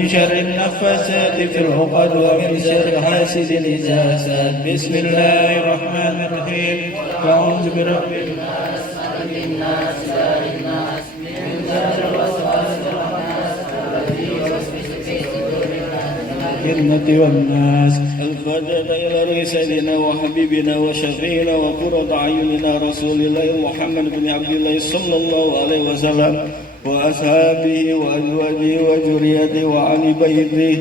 ومن شر النفاثات في العقد ومن شر حاسد إذا حسد. بسم الله الرحمن الرحيم. أعوذ برب الناس ملك الناس إله الناس من شر الوسواس الخناس الذي يوسوس في صدور الناس من الجنة والناس. الفاتحة إلى سيدنا وحبيبنا وشفينا وقرة أعيننا رسول الله محمد بن عبد الله صلى الله عليه وسلم وأصحابه وأزواجه وذريته وآل بيته،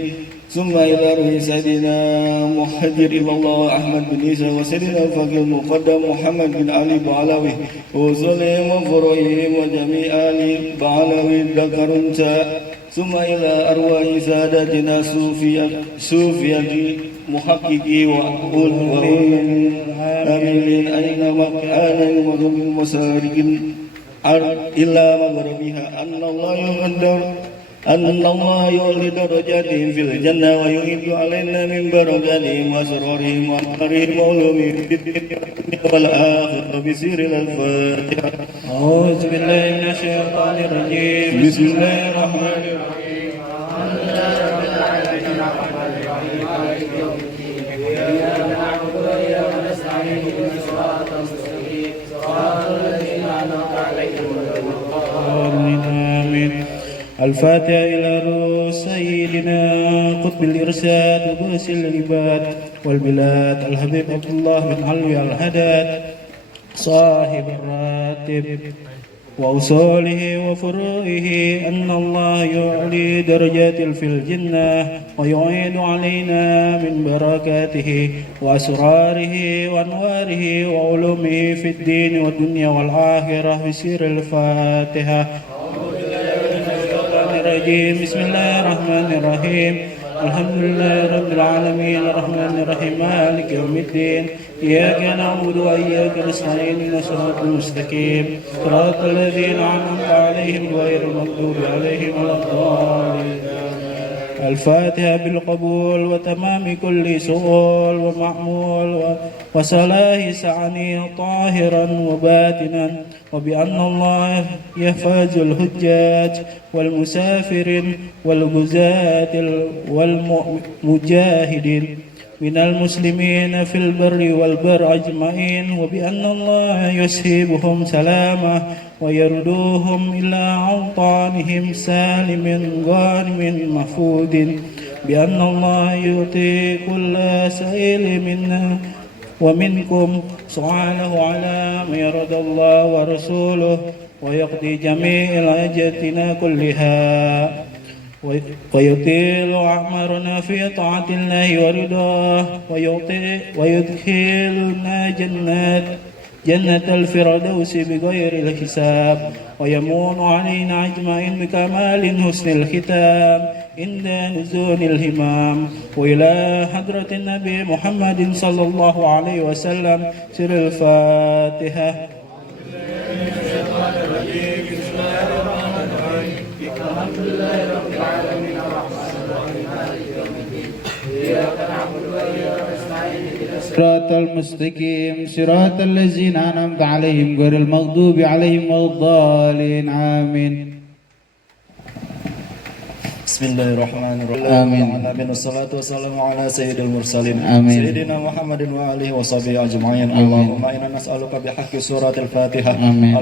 ثم إلى روح سيدنا محجر إلى الله أحمد بن عيسى وسيدنا الفقيه المقدم محمد بن علي بعلوي وصلهم وفروعهم وجميع آل بعلوي ذكر أنثى، ثم إلى أرواح سادتنا صوفية محققي وأقول آمين أينما كان يمر بمسارك إلى مغربها أن الله يولي درجاتهم في الجنة ويعيد علينا من بركاتهم وأسرارهم وأنوارهم وعلومهم في الدنيا والآخرة بسر الفاتحة. أعوذ بالله من الشيطان الرجيم. بسم الله الرحمن الرحيم. الحمد لله رب العالمين الرحمن الرحيم مالك يوم الدين إياك نعبد وإياك نستعين اهدنا الصراط المستقيم صراط الذين أنعمت عليهم غير المغضوب عليهم. آمين. الفاتحة إلى روح سيدنا قطب الإرشاد وباس العباد والبلاد الحبيب عبد الله بن علوي الحداد صاحب الراتب وأصوله وفروعه أن الله يعلي درجات في الجنة ويعيد علينا من بركاته وأسراره وأنواره وعلومه في الدين والدنيا والآخرة بسر الفاتحة. بسم الله الرحمن الرحيم. الحمد لله رب العالمين الرحمن الرحيم مالك يوم الدين إياك نعبد وإياك نستعين اهدنا الصراط المستقيم صراط الذين أنعمت عليهم غير المغضوب عليهم ولا الضالين. الفاتحة بالقبول وتمام كل سؤال ومعمول وصلاح سعني طاهرا وباطنا، وبأن الله يحفظ الحجاج والمسافرين والغزاة والمجاهدين من المسلمين في البر والبر أجمعين، وبأن الله يسحبهم سلامة ويردوهم إلى أوطانهم سالم غانم محفوظ، بأن الله يعطي كل سائل منا ومنكم سبحانه على ما يرضى الله ورسوله ويقضي جميع حاجاتنا كلها ويطيل أعمارنا في طاعة الله ورضاه ويدخلنا جنة الفردوس بغير الحساب، ويمون علينا أجمعين بكمال حسن الختام عند نزول الهمام، وإلى حضرة النبي محمد صلى الله عليه وسلم سر الفاتحة. الحمد لله رب العالمين الرحمن الرحيم مالك يوم الدين إياك نعبد وإياك نستعين اهدنا الصراط المستقيم صراط الذين أنعمت عليهم غير المغضوب عليهم ولا الضالين. آمين. بسم الله الرحمن الرحيم. آمين. الصلاة والسلام على سيد المرسلين آمين. سيدنا محمد وآله وصحبه أجمعين. اللهم إنا نسألك بحق سورة الفاتحة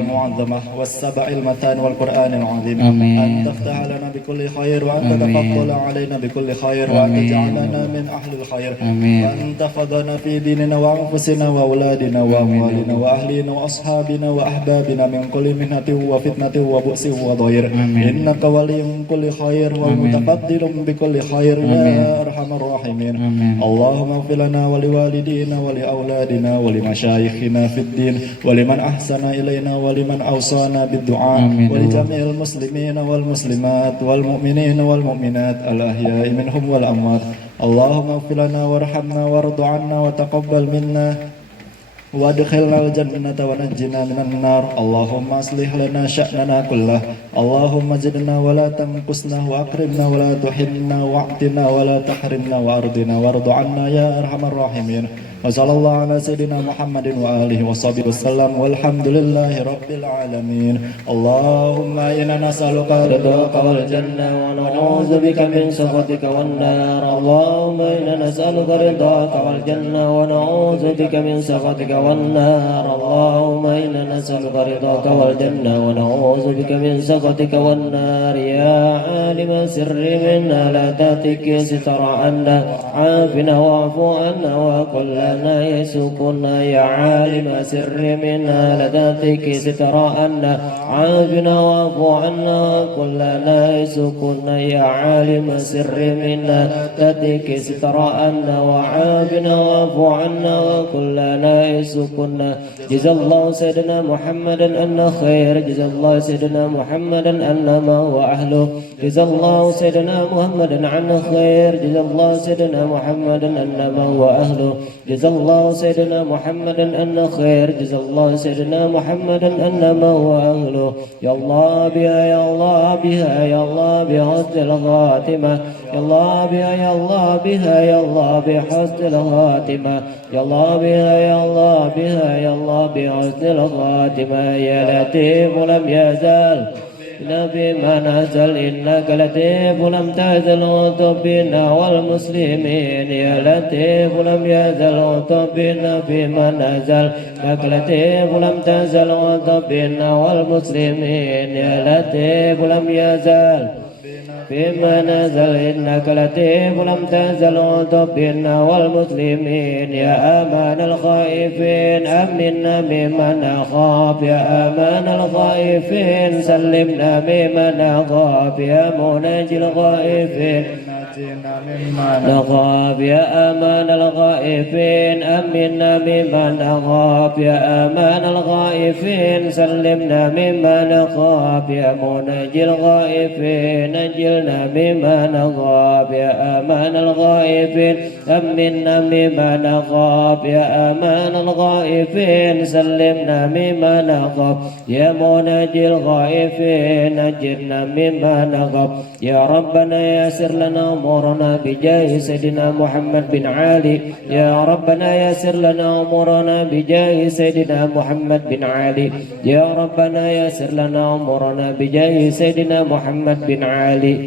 المعظمة والسبع المثاني والقرآن العظيم أن تفتح لنا بكل خير وأن تتفضل علينا بكل خير وأن تجعلنا من أهل الخير وأن تحفظنا في ديننا وأنفسنا وأولادنا وأموالنا وأهلنا وأصحابنا وأحبابنا من كل منة وفتنة وبؤس وضير إنك ولي كل خير متفضل بكل خير يا أرحم الراحمين. اللهم اغفر لنا ولوالدينا ولأولادنا ولمشايخنا في الدين ولمن أحسن إلينا ولمن أوصانا بالدعاء ولجميع المسلمين والمسلمات والمؤمنين والمؤمنات الأحياء منهم والأموات. اللهم اغفر لنا وارحمنا وارض عنا وتقبل منا وادخلنا الجنة ونجنا من النار. اللهم أصلح لنا شأننا كله. اللهم زدنا ولا تنقصنا وأكرمنا ولا تحرمنا واعطنا ولا تحرمنا وأرضنا وارض عنا يا أرحم الراحمين. وصلى الله على سيدنا محمد وآله وصحبه وسلم والحمد لله رب العالمين. اللهم إنا نسألك رضاك والجنة ونعوذ بك من سخطك والنار. اللهم إنا نسألك رضاك والجنة ونعوذ بك من سخطك والنار. اللهم إنا نسألك رضاك والجنة ونعوذ بك من سخطك والنار. يا عالم سر منا لا تهتك ستر عنا عافنا واعف عنا وكلنا يسوقنا. يا عالم سر منا لا تهتك ستر عنا عافنا واعف عنا وكلنا يسوقنا. يا عالم سر منا لا تهتك ستر عنا وعافنا واعف عنا وكلنا يسوقنا. جزا الله سيدنا محمدا أن خير. جزا الله سيدنا محمدا أن ما هو أهله. جزا الله سيدنا محمدا عن خير. جزا الله سيدنا محمدا أن ما هو أهله. جزا الله سيدنا محمدا أن خير. جزا الله سيدنا محمدا أن ما هو أهله. يا الله بها يا الله بها يا الله بحسن الخاتمة. يا الله بها يا الله بها يا الله بحسن الخاتمة. يا الله بها يا الله بها يا الله بحسن الخاتمة. يا لطيف لم يزال نبي ما نزل إنك لطيف لم تزل بنا والمسلمين. يا لطيف لم يزل بنا فيما نزل إنك لطيف لم تزل بنا والمسلمين. يا لطيف لم يزل فيما نزل إنك لطيف لم تزل بنا والمسلمين. يا أمان الخائفين أمنا ممن نخاف. يا أمان الخائفين سلمنا ممن نخاف. يا منجي الخائفين نخاف. يا أمان الخائفين أمنا ممن نخاف. يا أمان الخائفين سلمنا ممن نخاف. يا منجي الخائفين نجلنا مما نخاف. يا أمان الغائبين أمنا مما نخاف. يا أمان الغائبين سلمنا مما نخاف. يا منجي الغائبين نجلنا مما نخاف. يا ربنا يسر لنا أمورنا بجاه سيدنا محمد بن علي. يا ربنا يسر لنا أمورنا بجاه سيدنا محمد بن علي. يا ربنا يسر لنا أمورنا بجاه سيدنا محمد بن علي.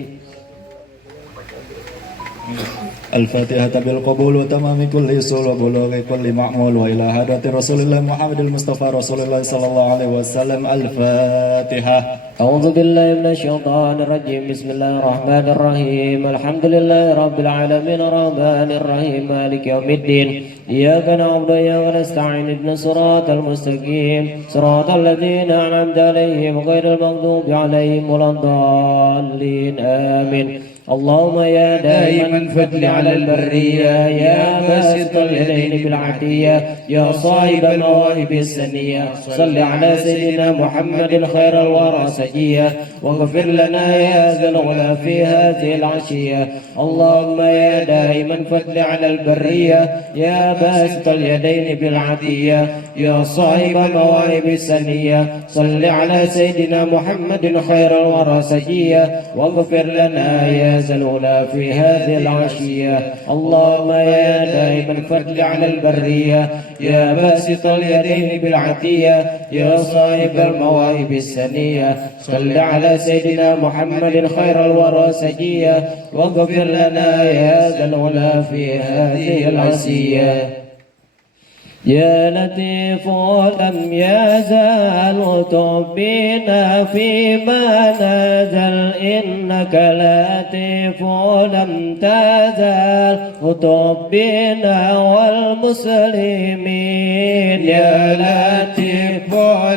الفاتحة بالقبول وتمام كل أصول وبلوغ كل معمول وإلى حضرة رسول الله محمد المصطفى رسول الله صلى الله عليه وسلم. الفاتحة. أعوذ بالله من الشيطان الرجيم. بسم الله الرحمن الرحيم. الحمد لله رب العالمين الرحمن الرحيم مالك يوم الدين. إياك نعبد وإياك نستعين اهدنا الصراط المستقيم صراط الذين أنعمت عليهم غير المغضوب عليهم ولا الضالين آمين. اللهم يا دائما فضل على البرية يا باسط اليدين بالعطية يا صاحب المواهب السنية صل على سيدنا محمد خير الورى سجية واغفر لنا يا ذا الغلا في هذه العشية. اللهم يا دائما فضل على البرية يا باسط اليدين بالعطية يا صاحب المواهب السنية صل على سيدنا محمد خير الورى سجية واغفر لنا يا ذا الغلا في هذه العشية. اللهم يا دائما فضل على البرية يا باسط اليدين بالعطية يا صاحب المواهب السنية صل على سيدنا محمد خير الورى سجية واغفر لنا يا ذا الغلا في هذه العشية. يا لطيف لم يزال تبنا فيما نزل إنك لطيف لم تزال تبنا والمسلمين. يا لطيف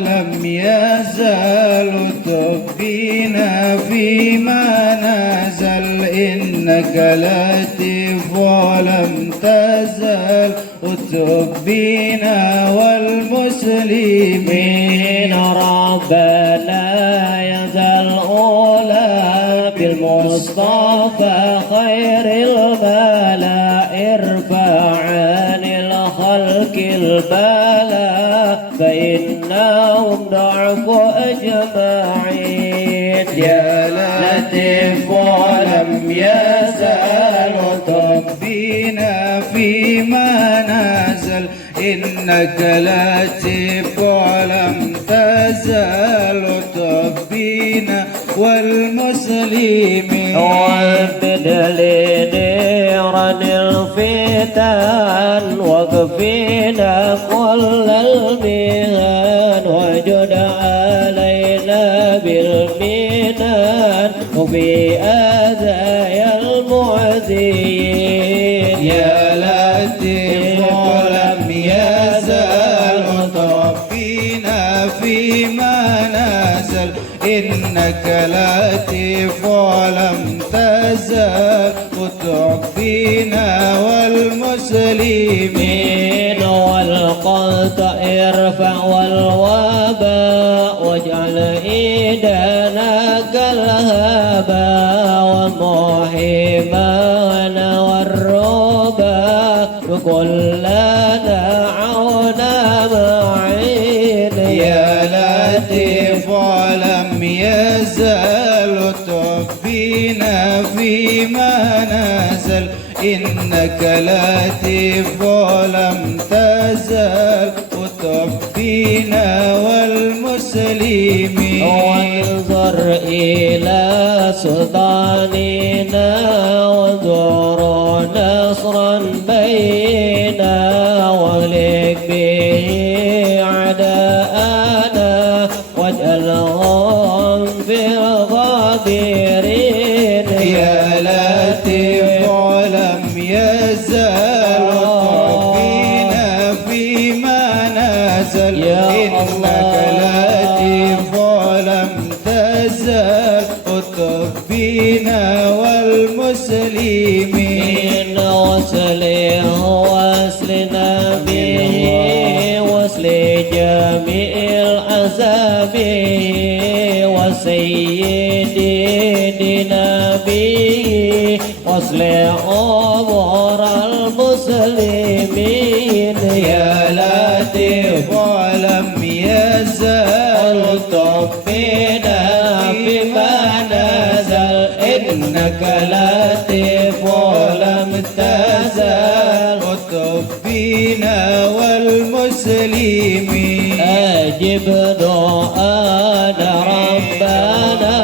لم يزال تبنا فيما نزل إنك لطيف لم تزال تبنا والمسلمين. ربنا يزال أولى بالمصطفى خير البلاء ارفع عن الخلق البلاء فإنهم ضعف أجمعين. يا لطيف ولم يزال تبينا في فيما نزل إنك لطيف ولم تزل تبينا والمسلمين وابدل نيران الفتن واكفينا كل المهن وجد علينا بالمنن وبأذايا المعذين يا لطيف ولم يزل تربينا فيما نزل إنك لطيف ولم تزل تربينا والمسلمين والقلق ارفع والوباء واجعل إيدنا كالهباء ومحيمانا والربا كلنا عونا معين يا لطيف ولم يزل تربينا فيما نزل إنك لطيف ولم تزل تربينا والمسلمين وانظر إلى سلطاننا وانظر نصرا بينا واغلق به أعداءنا واجعلهم في الغابرين يا لطيف ولم يزل تربينا فيما نزل إنك لطيف ولم تزل تربينا والمسلمين وصله وصلنا به وصل جميع الأسابيع وسيدنا به وصل أمور المسلمين يا لطيف ولم يزل طبنا بما نزل إنك لطيف ولم تزل تربينا والمسلمين أجب دعانا ربنا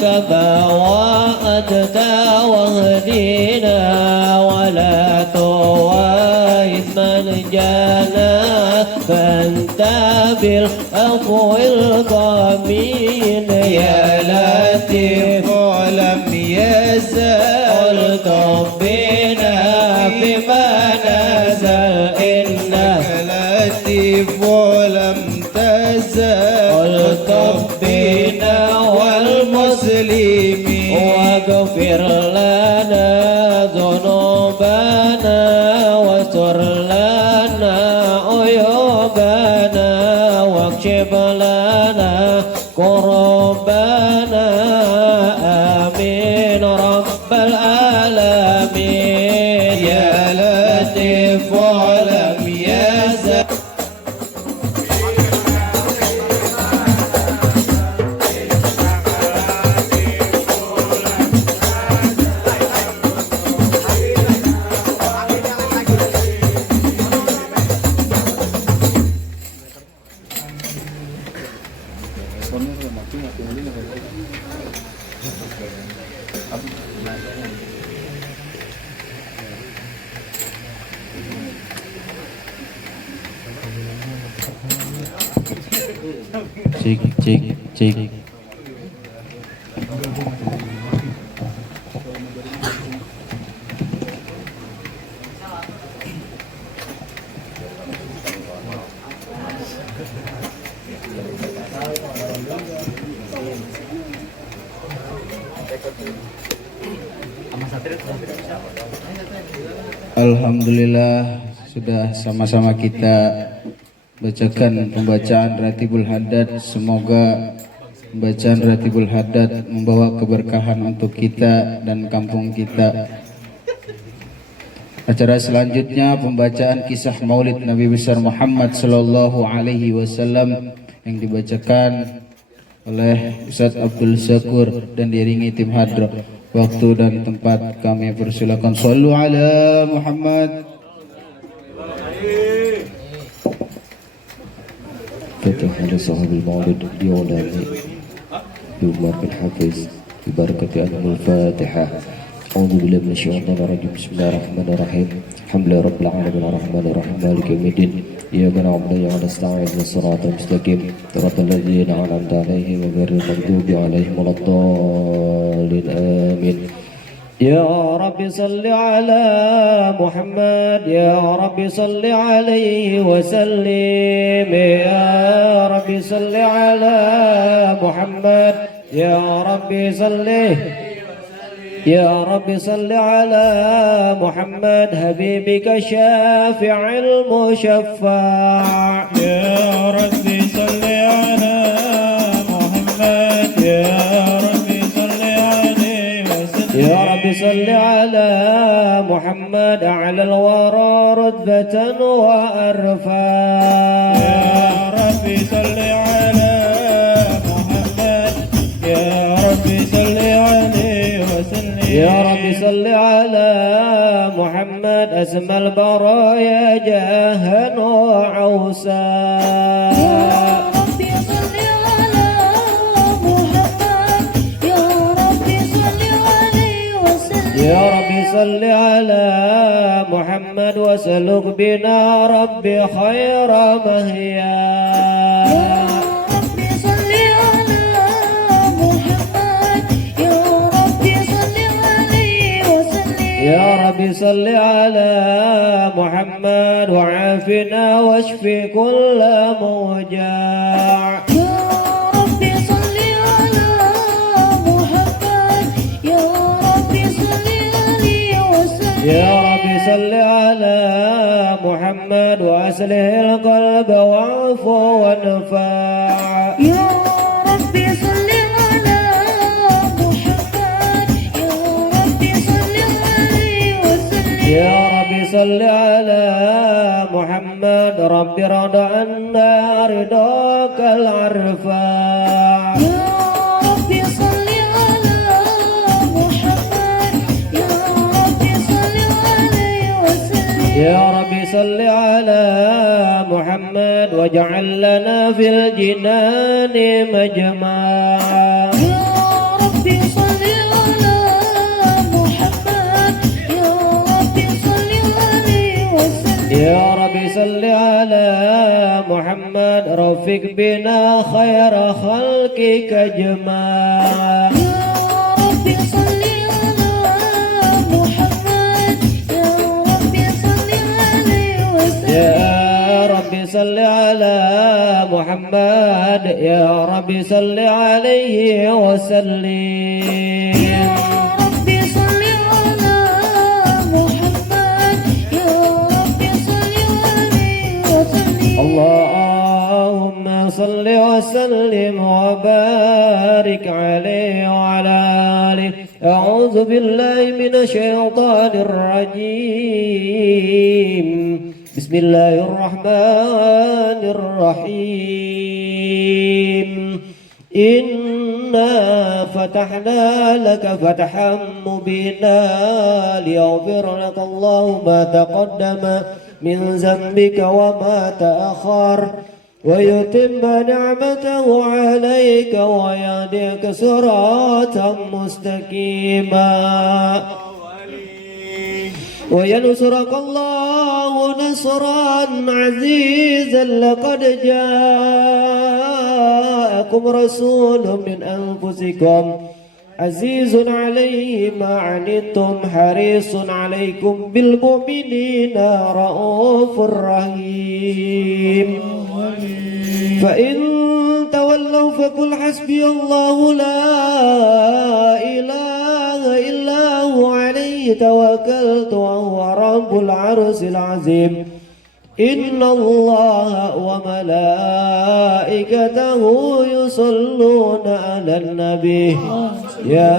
كما وعدت واهدنا ولا توعد من جانا فأنت بالعفو الضمين يا لطيف ولم يزل طبنا بما نزل إنك لطيف ولم تزل طبنا والمسلمين واغفر لنا ذنوبنا واستر لنا عيوبنا واكشف لنا كربنا آمين رب العالمين يا لطيف ولم يزل cek cek cek. Alhamdulillah sudah sama-sama kita bacakan pembacaan Ratibul Haddad. Semoga pembacaan Ratibul Haddad membawa keberkahan untuk kita dan kampung kita. Acara selanjutnya pembacaan kisah Maulid Nabi besar Muhammad sallallahu alaihi wasallam yang dibacakan oleh Ustaz Abdul Syakur dan diiringi tim hadrah. Waktu dan tempat kami persilakan. Shallu ala Muhammad. افتتح على صاحب المولد بإعلان بمبارك الحافظ ببركة أنم الفاتحة. أعوذ بالله من الشيطان الرجيم. بسم الله الرحمن الرحيم. الحمد لله رب العالمين الرحمن الرحيم مالك يوم الدين. إياك نعبد وإياك نستعين اهدنا الصراط المستقيم صراط الذين أنعمت عليهم غير المغضوب عليهم ولا الضالين آمين. يا رب صل على محمد يا رب صل عليه وسلم. يا رب صل على محمد يا رب صل يا رب صل على محمد حبيبك الشافع المشفع. يا رب صل على محمد يا رب صل عليه وسلم. يا رب صل على محمد أعلى الورى رتبة وأرفع. يا رب صل على محمد يا رب صل عليه وسلم. يا رب صل على محمد أسمى البرايا جاها وعوسا. يا رب صل على محمد واسلك بنا ربي خير مهيا. يا رب صل على محمد وعافنا واشف كل موجع. يا رب صل على محمد وأصلح القلب واعف وانفع. يا رب صل على محمد يا رب صل عليه وسلم. يا رب صل على محمد رب رضى عنا رضاك العرفاع. يا رب صل على محمد يا رب صل عليه وسلم. يا رب صل على محمد واجعل لنا في الجنان مجمعا. يا رب صل على محمد يا رب صل عليه وسلم. يا رب صل على محمد رفق بنا خير خلقك اجمعا. يا رب صل على محمد يا رب صل عليه وسلم. يا رب صل على محمد يا رب صل عليه وسلم. يا رب صل على محمد يا رب صل عليه وسلم. اللهم صل وسلم وبارك عليه وعلى آله. أعوذ بالله من الشيطان الرجيم. بسم الله الرحمن الرحيم. إنا فتحنا لك فتحا مبينا ليغفر لك الله ما تقدم من ذنبك وما تأخر ويتم نعمته عليك ويهديك صراطا مستقيما وينصرك الله نصرا عزيزا. لقد جاءكم رسول من أنفسكم عزيز عليه ما عنتم حريص عليكم بالمؤمنين رؤوف رحيم. فإن تولوا فقل حسبي الله لا إله إلا هو عليه توكلت وهو رب العرش العظيم. إن الله وملائكته يصلون على النبي يا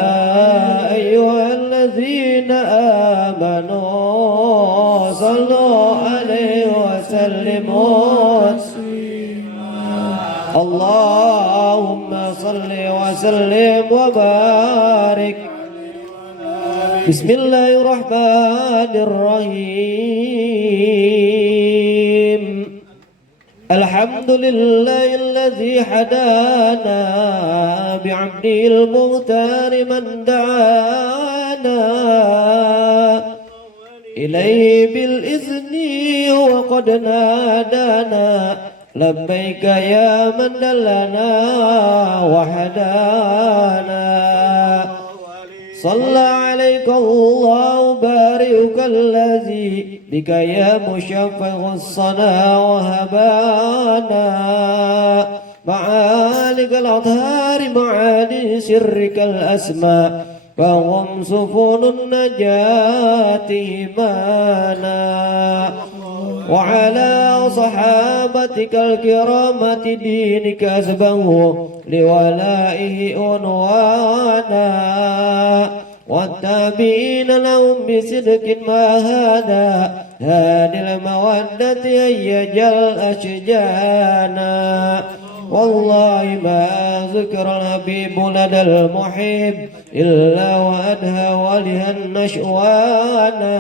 أيها الذين آمنوا صلوا عليه وسلموا. اللهم صل وسلم وبارك. بسم الله الرحمن الرحيم. الحمد لله الذي حدانا بعبده المختار من دعانا إليه بالإذن وقد نادانا لبيك يا من دلنا وحدانا صلى عليك الله بارئك الذي بك يا مشفع الصنا وهبانا معالك الأطهار معاني سرك الأسماء فهم سفن النجاة إيمانا وعلى صحابتك الكرامة دينك أسبه لولائه عنوانا والتابعين لهم بصدق ما هذا هادي المودة أن يجل أشجانا والله ما ذكر الحبيب لدى المحب إلا وأدهى ولها النشوانا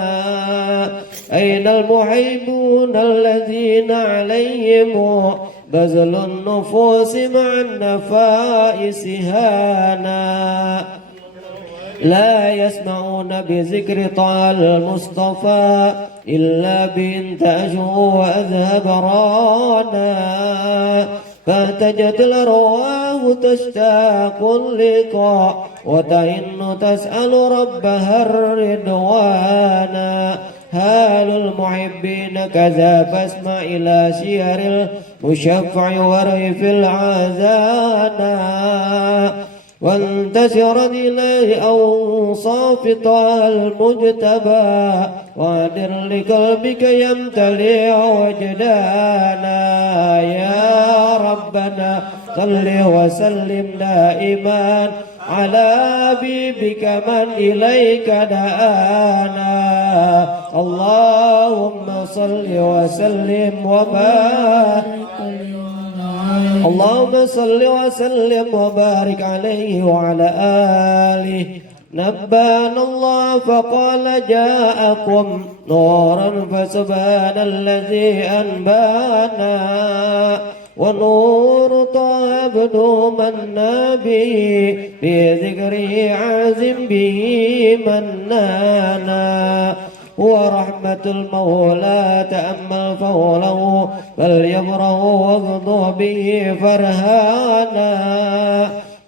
أين المحبون الذين عليهم بذل النفوس مع النفائس هانا لا يسمعون بذكر طه المصطفى إلا بنت أجو وأذهب رانا فاتجت الأرواح تشتاق اللقاء وتئن تسأل ربها الرضوانا هال المحبين كذا فاسمع إلى سير المشفع وريف العزانا وانتشرت إليه أوصاف طه المجتبى وادر لقلبك يمتلئ وجدانا يا ربنا صل وسلم دائما على حبيبك من إليك دعانا اللهم صل وسلم وبارك اللهم صل وسلم وبارك عليه وعلى آله نبانا الله فقال جاءكم نورا فسبحان الذي أنبانا ونور طه ابن منا به بذكره عازم به منانا ورحمة المولى تأمل فوله فليفرح واغض به فرهانا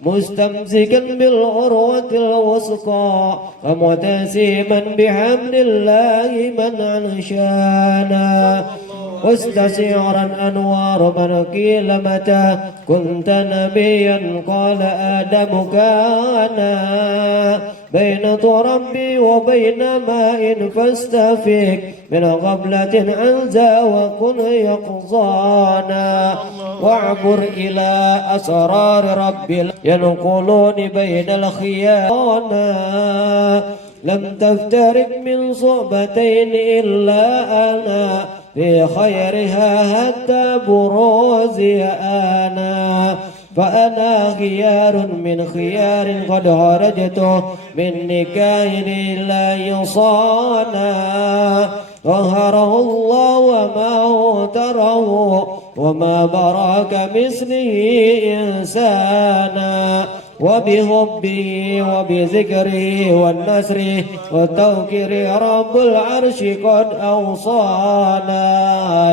مستمسكا بالعروة الوثقى ومتسيما بحمد الله من أنشانا واستشعرا أنوار من قيل متى كنت نبيا قال آدم كان بين تربي وبين ماء فاستفيق من غفلة عنزى وكن يقظانا واعبر إلى أسرار ربي ينقلون بين الخيانة لم تفترق من صحبتين إلا أنا في خيرها حتى بروزي أنا فأنا خيار من خيار قد خرجت من نكاح لا يصانا ظهره الله وما تره وما براك مثله إنسانا وبحبه وبذكره والنصر والتوكير رب العرش قد أوصانا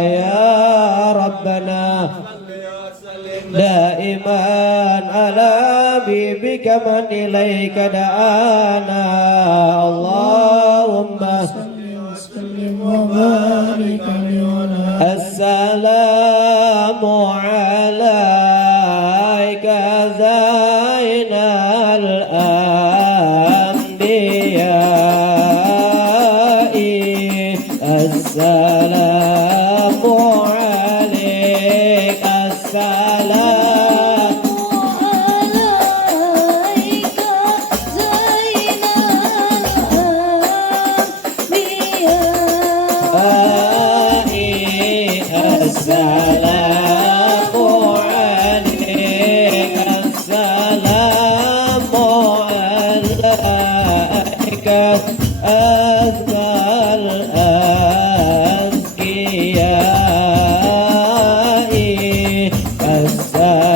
يا ربنا دائما على حبيبك من إليك دعانا اللهم السلام عليك زين الأنبياء السلام عليك السلام عليك زين الأنبياء السلام عليك السلام عليك أزكى الأزكياء السلام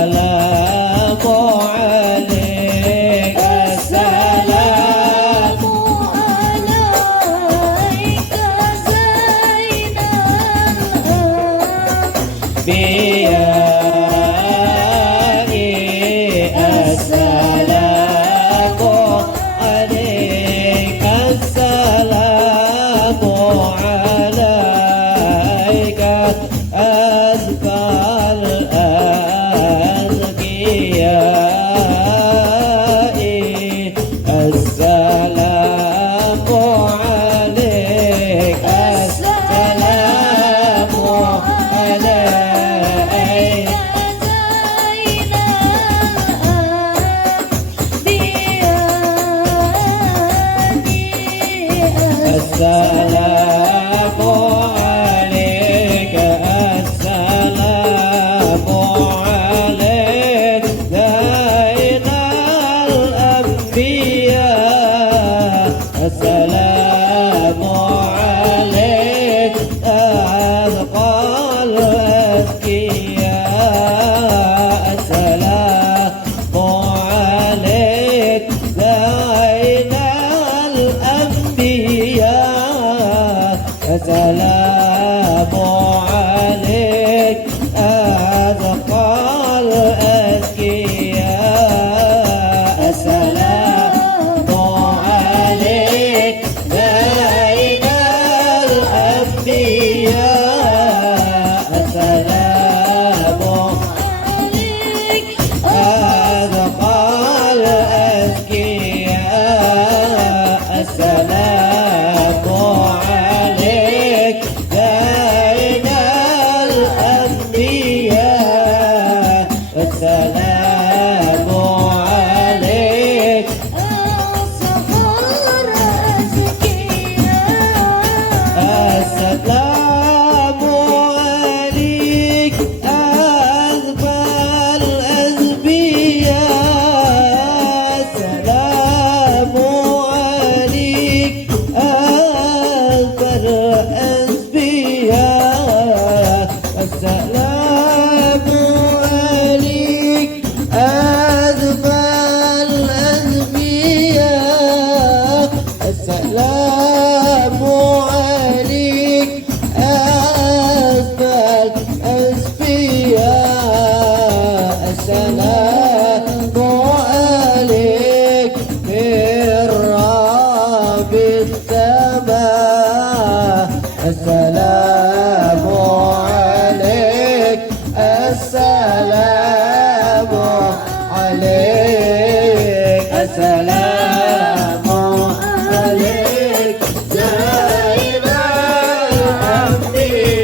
عليك السلام عليك السلام عليك السلام عليك زين الأنبياء السلام عليك أزكى الأزكياء السلام عليك زين الأنبياء السلام عليك أزكى الأزكياء السلام عليك زين الأنبياء السلام أزكى الأزكياء السلام عليك زين الأنبياء السلام عليك السلام عليك أزكى الأزكياء السلام عليك أزكى الأزكياء السلام عليك أزكى الأزكياء السلام عليك أزكى الأزكياء السلام عليك من رب السماء السلام عليك السلام عليك السلام عليك زين الأنبياء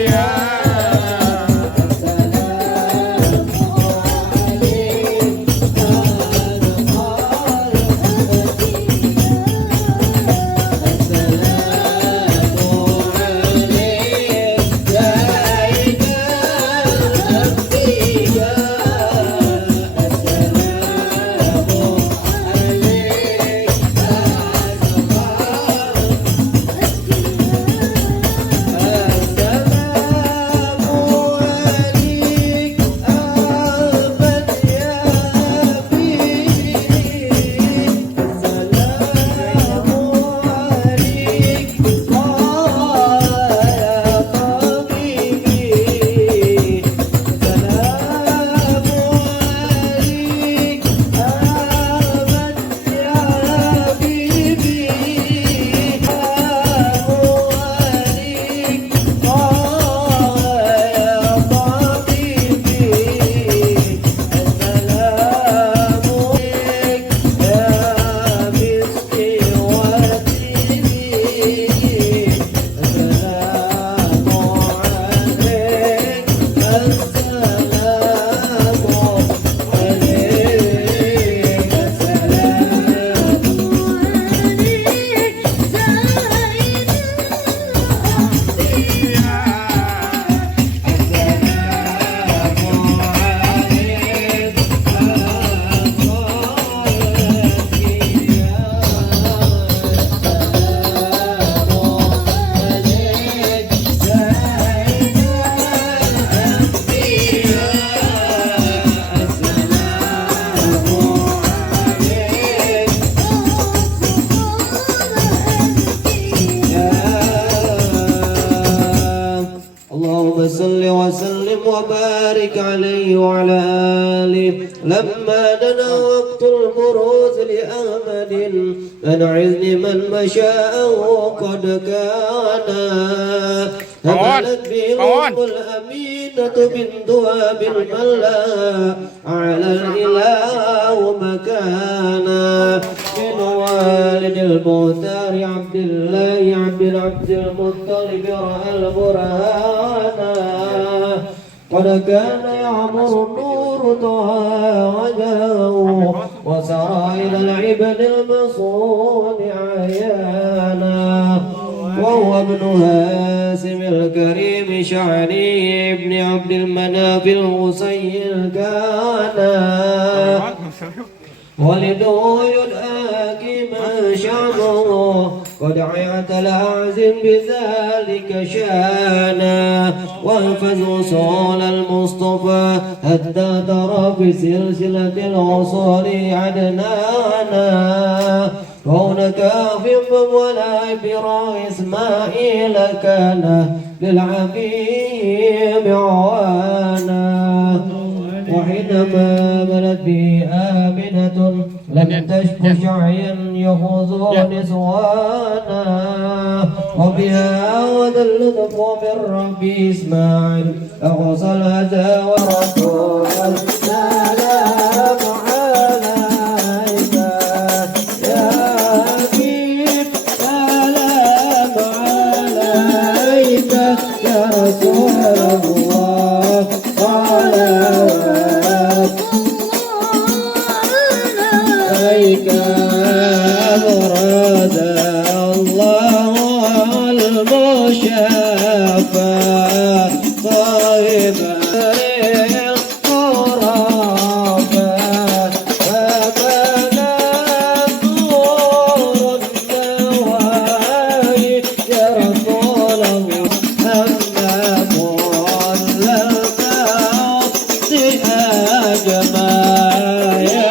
السلام وبارك عليه وعلى آله لما دنا وقت البروز لأحمد أنعذ من مشاء قد كان هملت بهم الأمينة بنتها بالملا على الإله مكانا والد المختار عبد الله عبد المطلب رأى البرهان قد كان يعمر النور طه وجهه وسرى إلى العبد المصون عيانا وهو ابن هاشم الكريم شعري ابن عبد المناف الغصي كان ولده يدعى كما شعبه قد عيت الأعزم بذلك شانا واحفظ وصول المصطفى حتى ترى في سلسلة الوصول عدنانا كونك في ولا برا إسماعيل كان للعبيب عوانا وحينما بلت به آمنة لم تشك شعيا يخوض نسوانا وبها وذا اللطف بالرب إسماعيل أقصى الهدى ورسول السلام عليك يا حبيب سلام عليك يا رسول الله صلوات عليك مراد الله المشافى طيب القرابة فبنى نور النواهي يا رسول الله أما كل الخلق أجمع يا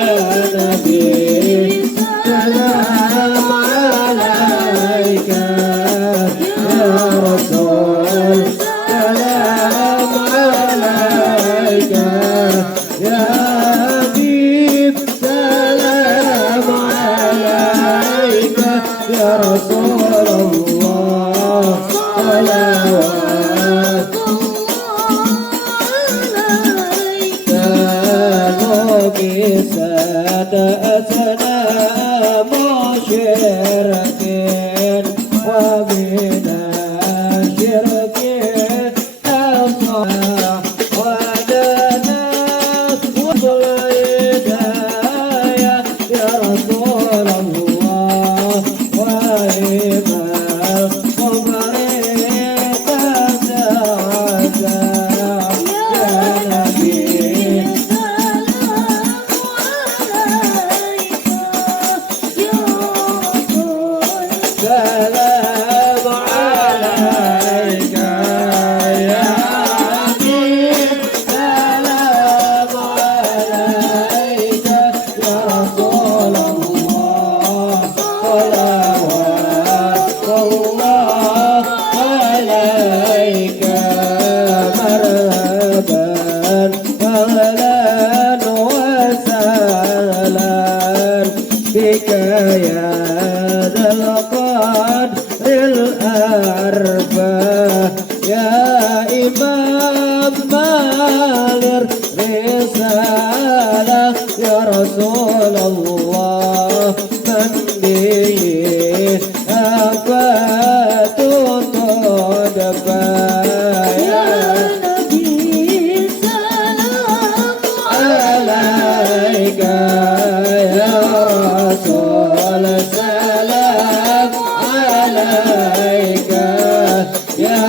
نبي سلام عليك يا رسول سلام عليك يا حبيب سلام عليك يا رسول الله صلوات كانوا بساد أثناء مشركين ومن الشركين أصح ودنا وصل الهداية يا رسول الله وإما القبر قد عزا يا نبي سلام عليك يا حبيب سلام عليك يا رسول الله صلوات الله عليك مرحبا أهلا وسهلا بك يا ذا القدر الأرفع يا إمام مال الرسالة يا رسول الله من به آفات تدفع يا نبي سلام عليك يا رسول سلام عليك يا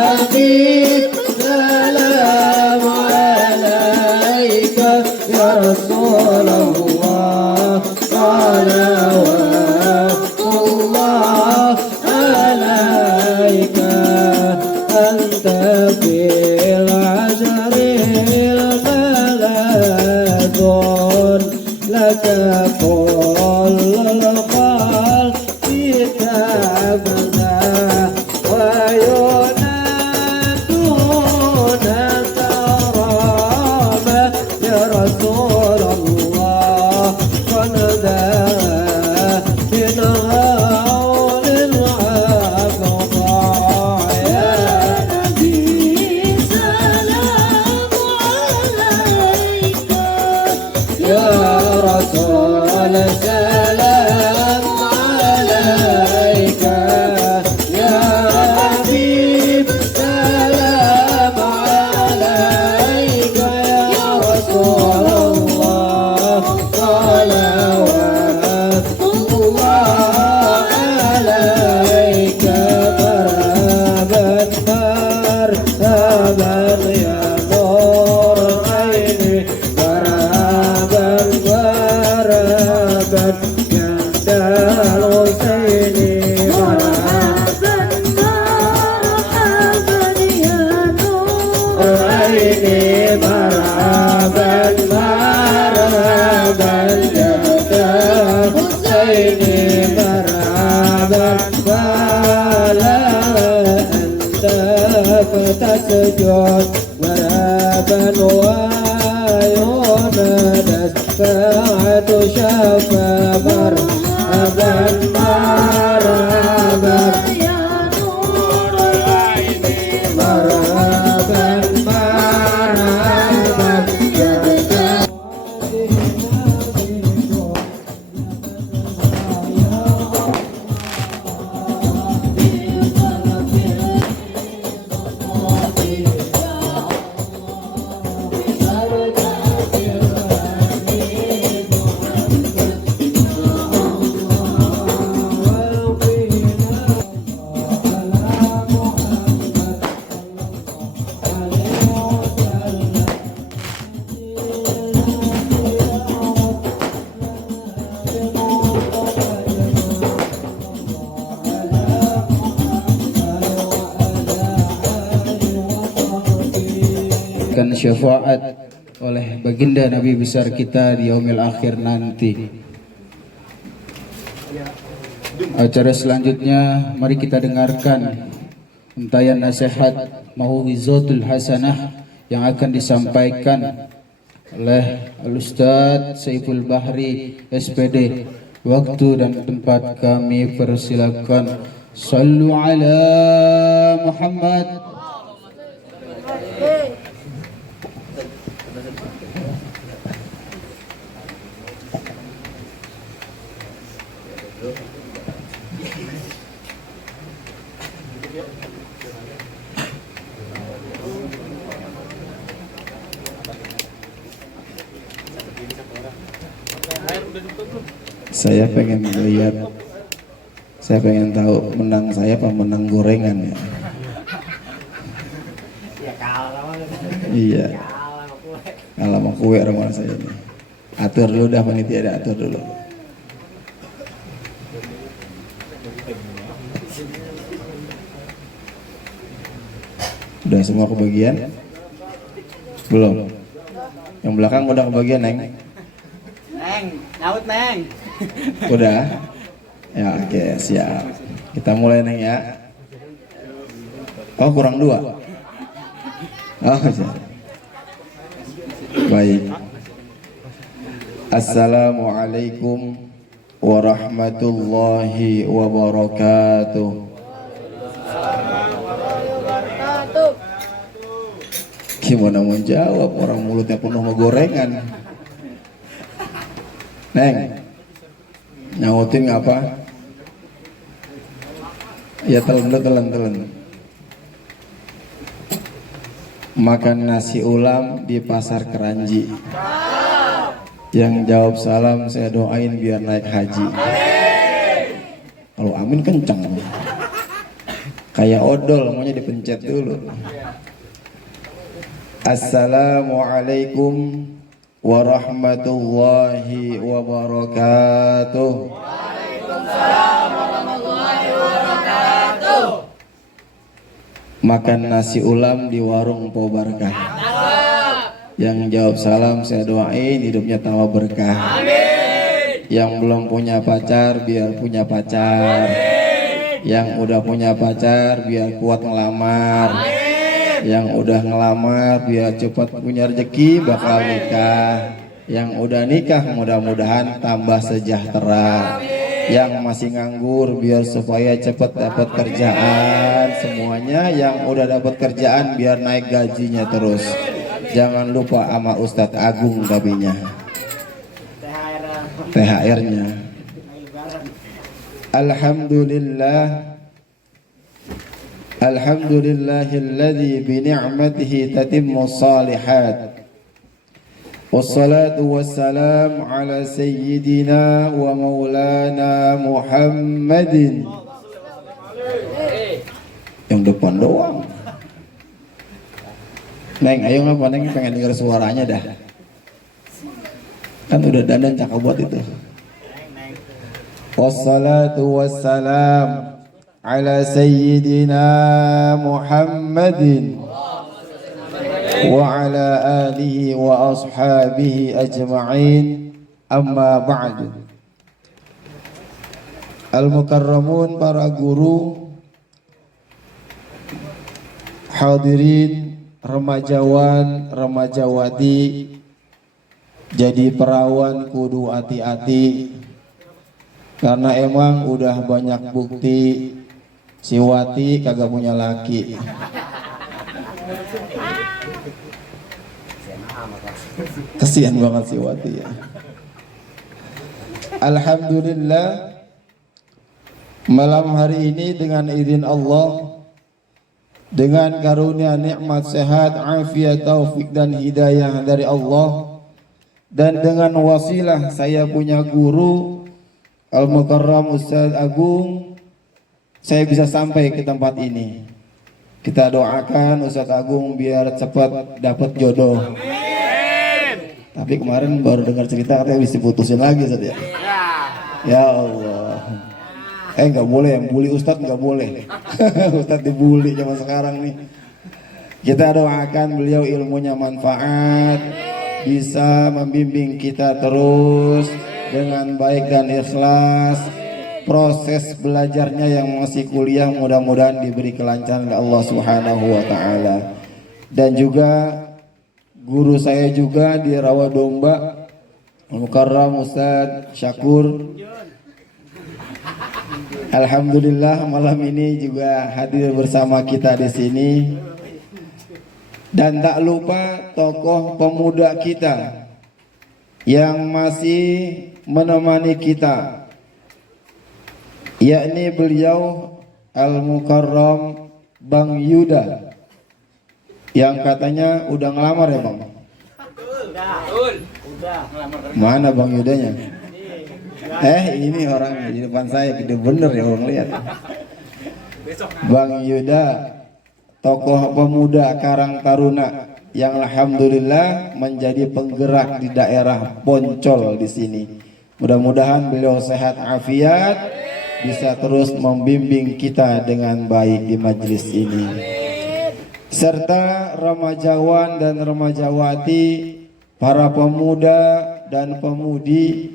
حبيب سلام عليك يا رسول الله صلوات الله عليك أنت في العشر الملاذ لك كل الخلق تبنى وينادون الكرامة يا رسول الله قد من هول العقبة يا نبي سلام عليك يا رسول تسجد مرحبا وينادى الساعة شفا مرحبا مرحبا يا نور العين مرحبا مرحبا Kan syafaat oleh baginda Nabi besar kita di yaumil akhir nanti. Acara selanjutnya mari kita dengarkan untayan nasihat mau'izatul hasanah yang akan disampaikan oleh Al-Ustaz Saiful Bahri SPD. Waktu dan tempat kami persilakan. Sallu ala Muhammad. Saya pengen lihat, saya pengen tahu menang saya apa menang gorengan ya. Iya. Kalah sama kue rumah saya ini. Atur dulu dah panitia, ada atur dulu. Udah semua kebagian? Belum. Yang belakang udah kebagian, Neng? Neng, nyaut Neng. Udah? Ya oke, siap. Kita mulai, Neng ya. Oh kurang 2. Oh siap. Baik. Assalamualaikum warahmatullahi wabarakatuh. Gimana mau jawab, orang mulutnya penuh sama gorengan. Neng, nyautin apa? Ya telan. Makan nasi ulam di pasar Keranji. Yang jawab salam saya doain biar naik haji. Kalau amin kencang. Kayak odol, maunya dipencet dulu. Assalamualaikum warahmatullahi wabarakatuh. Waalaikumsalam warahmatullahi wabarakatuh. Makan nasi ulam di warung Po Barkah. Yang jawab salam saya doain hidupnya tambah berkah. Amin. Yang belum punya pacar biar punya pacar. Yang udah punya pacar biar kuat ngelamar. Yang udah ngelamar biar cepat punya rezeki bakal nikah. Yang udah nikah mudah-mudahan tambah sejahtera. Yang masih nganggur biar supaya cepat dapat kerjaan. Semuanya yang udah dapat kerjaan biar naik gajinya terus. Jangan lupa sama Ustadz Agung babinya, THR-nya. Alhamdulillah. Alhamdulillahilladzi bi ni'matihi tatimmu shalihat. Wassalatu wassalamu ala sayyidina wa maulana Muhammadin. Yang depan doang. Neng, ayo ngapa Neng, pengen denger suaranya dah. Kan udah dandan cakep buat itu. Wassalatu wassalam ala sayyidina Muhammadin wa ala alihi wa ashabihi ajma'in, amma ba'du. Al-mukarramun, para guru, Hadirin remajawan, remajawati, jadi perawan kudu hati-hati karena emang udah banyak bukti si Wati kagak punya laki. Kasihan banget si Wati ya. Alhamdulillah, malam hari ini dengan izin Allah, dengan karunia nikmat sehat, afiat, taufik dan hidayah dari Allah, dan dengan wasilah saya punya guru Al-Mukarram Ustaz Agung, saya bisa sampai ke tempat ini. Kita doakan Ustaz Agung biar cepat dapat jodoh. Tapi kemarin baru dengar cerita katanya bisa putusin lagi Ustaz ya. Ya Allah. Nggak boleh, yang bully Ustadz nggak boleh. Ustadz dibully zaman sekarang nih. Kita doakan beliau ilmunya manfaat, bisa membimbing kita terus dengan baik dan ikhlas. Proses belajarnya yang masih kuliah mudah-mudahan diberi kelancaran oleh Allah Subhanahu wa taala. Dan juga guru saya juga di Rawadomba, Mukarram Ustaz Syakur. Alhamdulillah malam ini juga hadir bersama kita di sini. Dan tak lupa tokoh pemuda kita yang masih menemani kita, yakni beliau Al-Mukarram Bang Yuda, yang katanya udah ngelamar ya Bang? Udah ngelamar. Mana Bang Yudanya? Ini orangnya di depan saya, gede bener ya orang lihat. Bang Yuda, tokoh pemuda Karang Taruna yang alhamdulillah menjadi penggerak di daerah Poncol di sini. Mudah-mudahan beliau sehat afiat, bisa terus membimbing kita dengan baik di majelis ini. Serta remajawan dan remajawati, para pemuda dan pemudi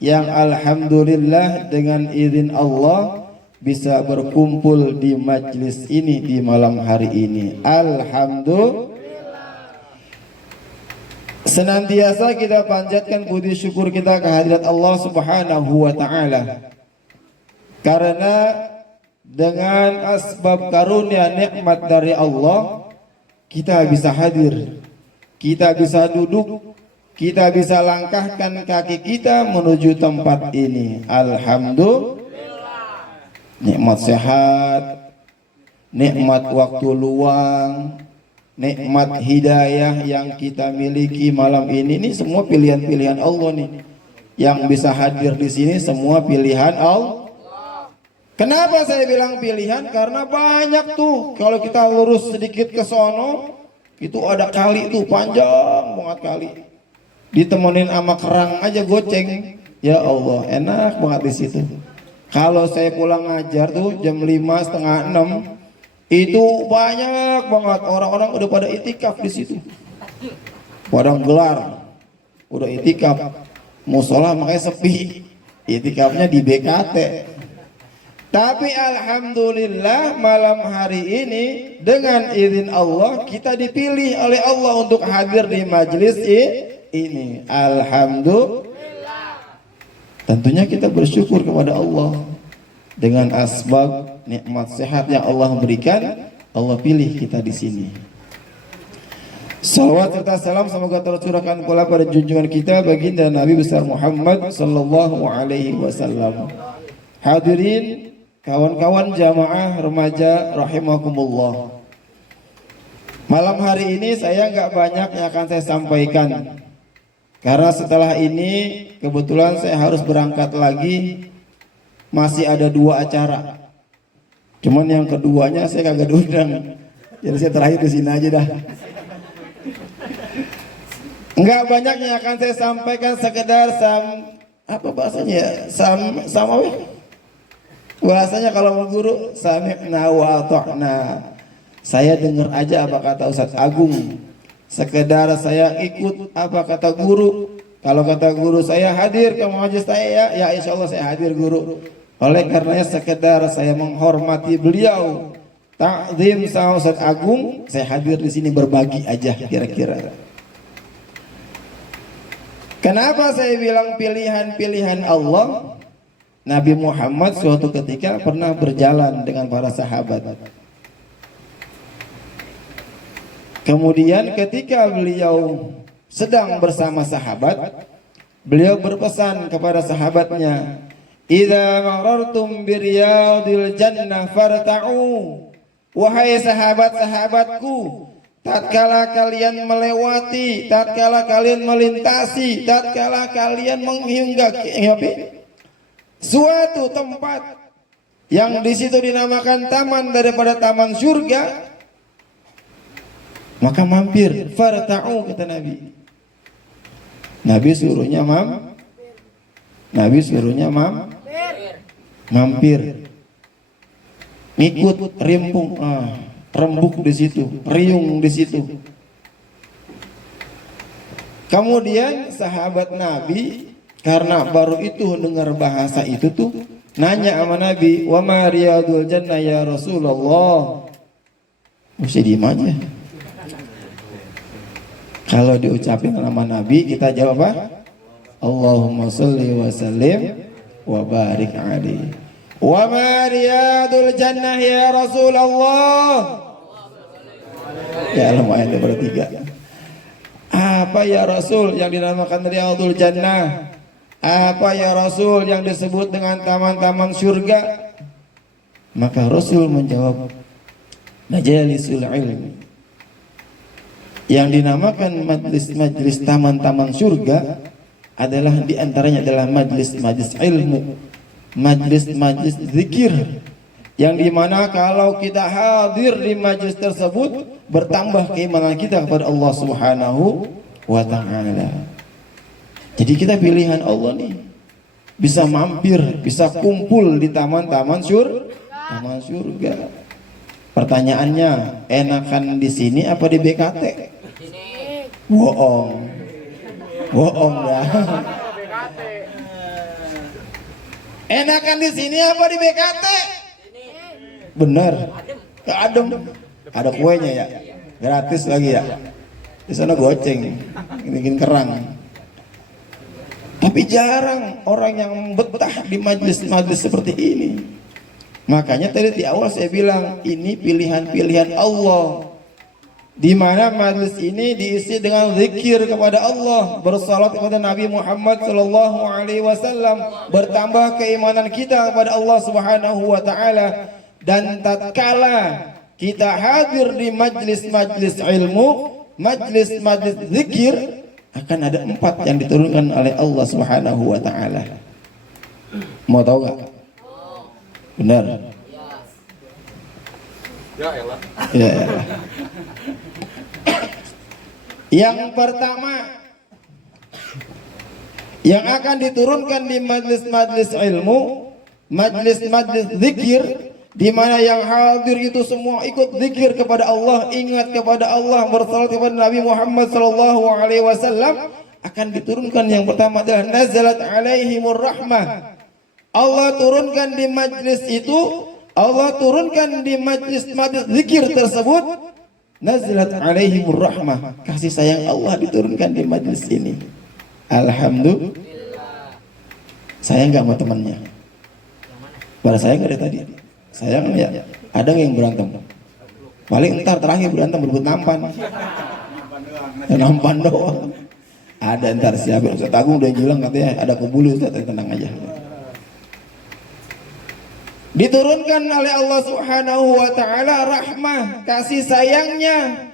yang alhamdulillah dengan izin Allah bisa berkumpul di majlis ini di malam hari ini. Alhamdulillah. Senantiasa kita panjatkan puji syukur kita kehadirat Allah Subhanahu wa taala. Karena dengan asbab karunia nikmat dari Allah, kita bisa hadir, kita bisa duduk, kita bisa langkahkan kaki kita menuju tempat ini. Alhamdulillah. Nikmat sehat, nikmat waktu luang, nikmat hidayah yang kita miliki malam ini. Ini semua pilihan-pilihan Allah nih. Yang bisa hadir di sini semua pilihan Allah. Kenapa saya bilang pilihan? Karena banyak tuh. Kalau kita lurus sedikit ke sono, itu ada kali tuh panjang banget kali. Ditemenin sama kerang aja goceng, ya Allah enak banget di situ. Kalau saya pulang ngajar tuh jam 5:30, 6 itu banyak banget orang-orang udah pada itikaf di situ, pada gelar, udah itikaf. Musola makanya sepi, itikafnya di BKT. Tapi alhamdulillah malam hari ini dengan izin Allah kita dipilih oleh Allah untuk hadir di majelis ini. Alhamdulillah. Tentunya kita bersyukur kepada Allah dengan asbab nikmat sehat yang Allah berikan, Allah pilih kita di sini. Salawat serta salam semoga tercurahkan pula pada junjungan kita baginda Nabi besar Muhammad sallallahu alaihi wasallam. Hadirin, kawan-kawan jamaah remaja rahimakumullah. Malam hari ini saya nggak banyak yang akan saya sampaikan. Karena setelah ini kebetulan saya harus berangkat lagi, masih ada 2 acara. Cuman yang keduanya saya kagak diundang, jadi saya terakhir di sini aja dah. Enggak banyak yang akan saya sampaikan, sekedar apa bahasanya? Bahasanya kalau mau guru sami'na wa ata'na. Saya dengar aja apa kata Ustaz Agung. Sekedar saya ikut apa kata guru. Kalau kata guru saya hadir ke majelis saya, ya insya Allah saya hadir guru. Oleh karenanya sekedar saya menghormati beliau, takzim sama Ustaz Agung, saya hadir di sini berbagi aja kira-kira. Kenapa saya bilang pilihan-pilihan Allah? Nabi Muhammad suatu ketika pernah berjalan dengan para sahabat. Kemudian ketika beliau sedang bersama sahabat, beliau berpesan kepada sahabatnya, "Idza marartum biriyadil jannah farta'u." Wahai sahabat-sahabatku, tatkala kalian melewati, tatkala kalian melintasi, tatkala kalian menghinggapi suatu tempat yang di situ dinamakan taman daripada taman surga, maka mampir. Farta'u, kata Nabi. Nabi suruhnya mampir. Ngikut rimpung, rembuk di situ, riung di situ. Kemudian sahabat Nabi karena baru itu dengar bahasa itu tuh nanya sama Nabi, "Wa ma riyadul jannah ya Rasulullah?" Mesti diem aja. Kalau diucapin nama Nabi, kita jawab apa? Allahumma sholli wa sallim wa barik alaihi. Wa ma riyadul jannah ya Rasulullah? Ya Allah, ayat bertiga. Apa ya Rasul yang dinamakan riyadul jannah? Apa ya Rasul yang disebut dengan taman-taman surga? Maka Rasul menjawab, majalisul ilmi. Yang dinamakan majlis-majlis taman-taman surga adalah diantaranya adalah majlis-majlis ilmu, majlis-majlis zikir, yang dimana kalau kita hadir di majlis tersebut bertambah keimanan kita kepada Allah Subhanahu wa Ta'ala. Jadi kita pilihan Allah nih, bisa mampir, bisa kumpul di taman-taman surga. Pertanyaannya, enakan di sini apa di BKT? Bohong dah. Enakan di sini apa di BKT? Bener. Adem. Ada kuenya ya, gratis lagi ya. Di sana goceng, bikin kerang. Tapi jarang orang yang betah di majlis-majlis seperti ini. Makanya tadi di awal saya bilang ini pilihan-pilihan Allah, di mana majlis ini diisi dengan zikir kepada Allah, bersalat kepada Nabi Muhammad sallallahu alaihi wasallam, bertambah keimanan kita kepada Allah Subhanahu wa Ta'ala. Dan tatkala kita hadir di majlis-majlis ilmu, majlis-majlis zikir, akan ada 4 yang diturunkan oleh Allah Subhanahu wa Ta'ala. Mau tahu gak? Benar. Ya. Yang pertama yang akan diturunkan di majlis-majlis ilmu, majlis-majlis zikir, di mana yang hadir itu semua ikut zikir kepada Allah, ingat kepada Allah, bersalat kepada Nabi Muhammad sallallahu alaihi wasallam, akan diturunkan yang pertama adalah nazalat alaihimur rahmah. Allah turunkan di majlis itu, Allah turunkan di majlis-majlis zikir tersebut, nazalat alaihimur rahmah, kasih sayang Allah diturunkan di majlis ini. Alhamdulillah. Saya enggak sama temannya. Pada saya enggak ada tadi. Saya kan ya, ada yang berantem. Paling entar terakhir berantem berebut nampan. Nampan doang. Ada entar siapa? Ustaz Agung udah bilang katanya ada kebulu, Ustaz, tenang aja. Diturunkan oleh Allah Subhanahu wa Ta'ala rahmah, kasih sayangnya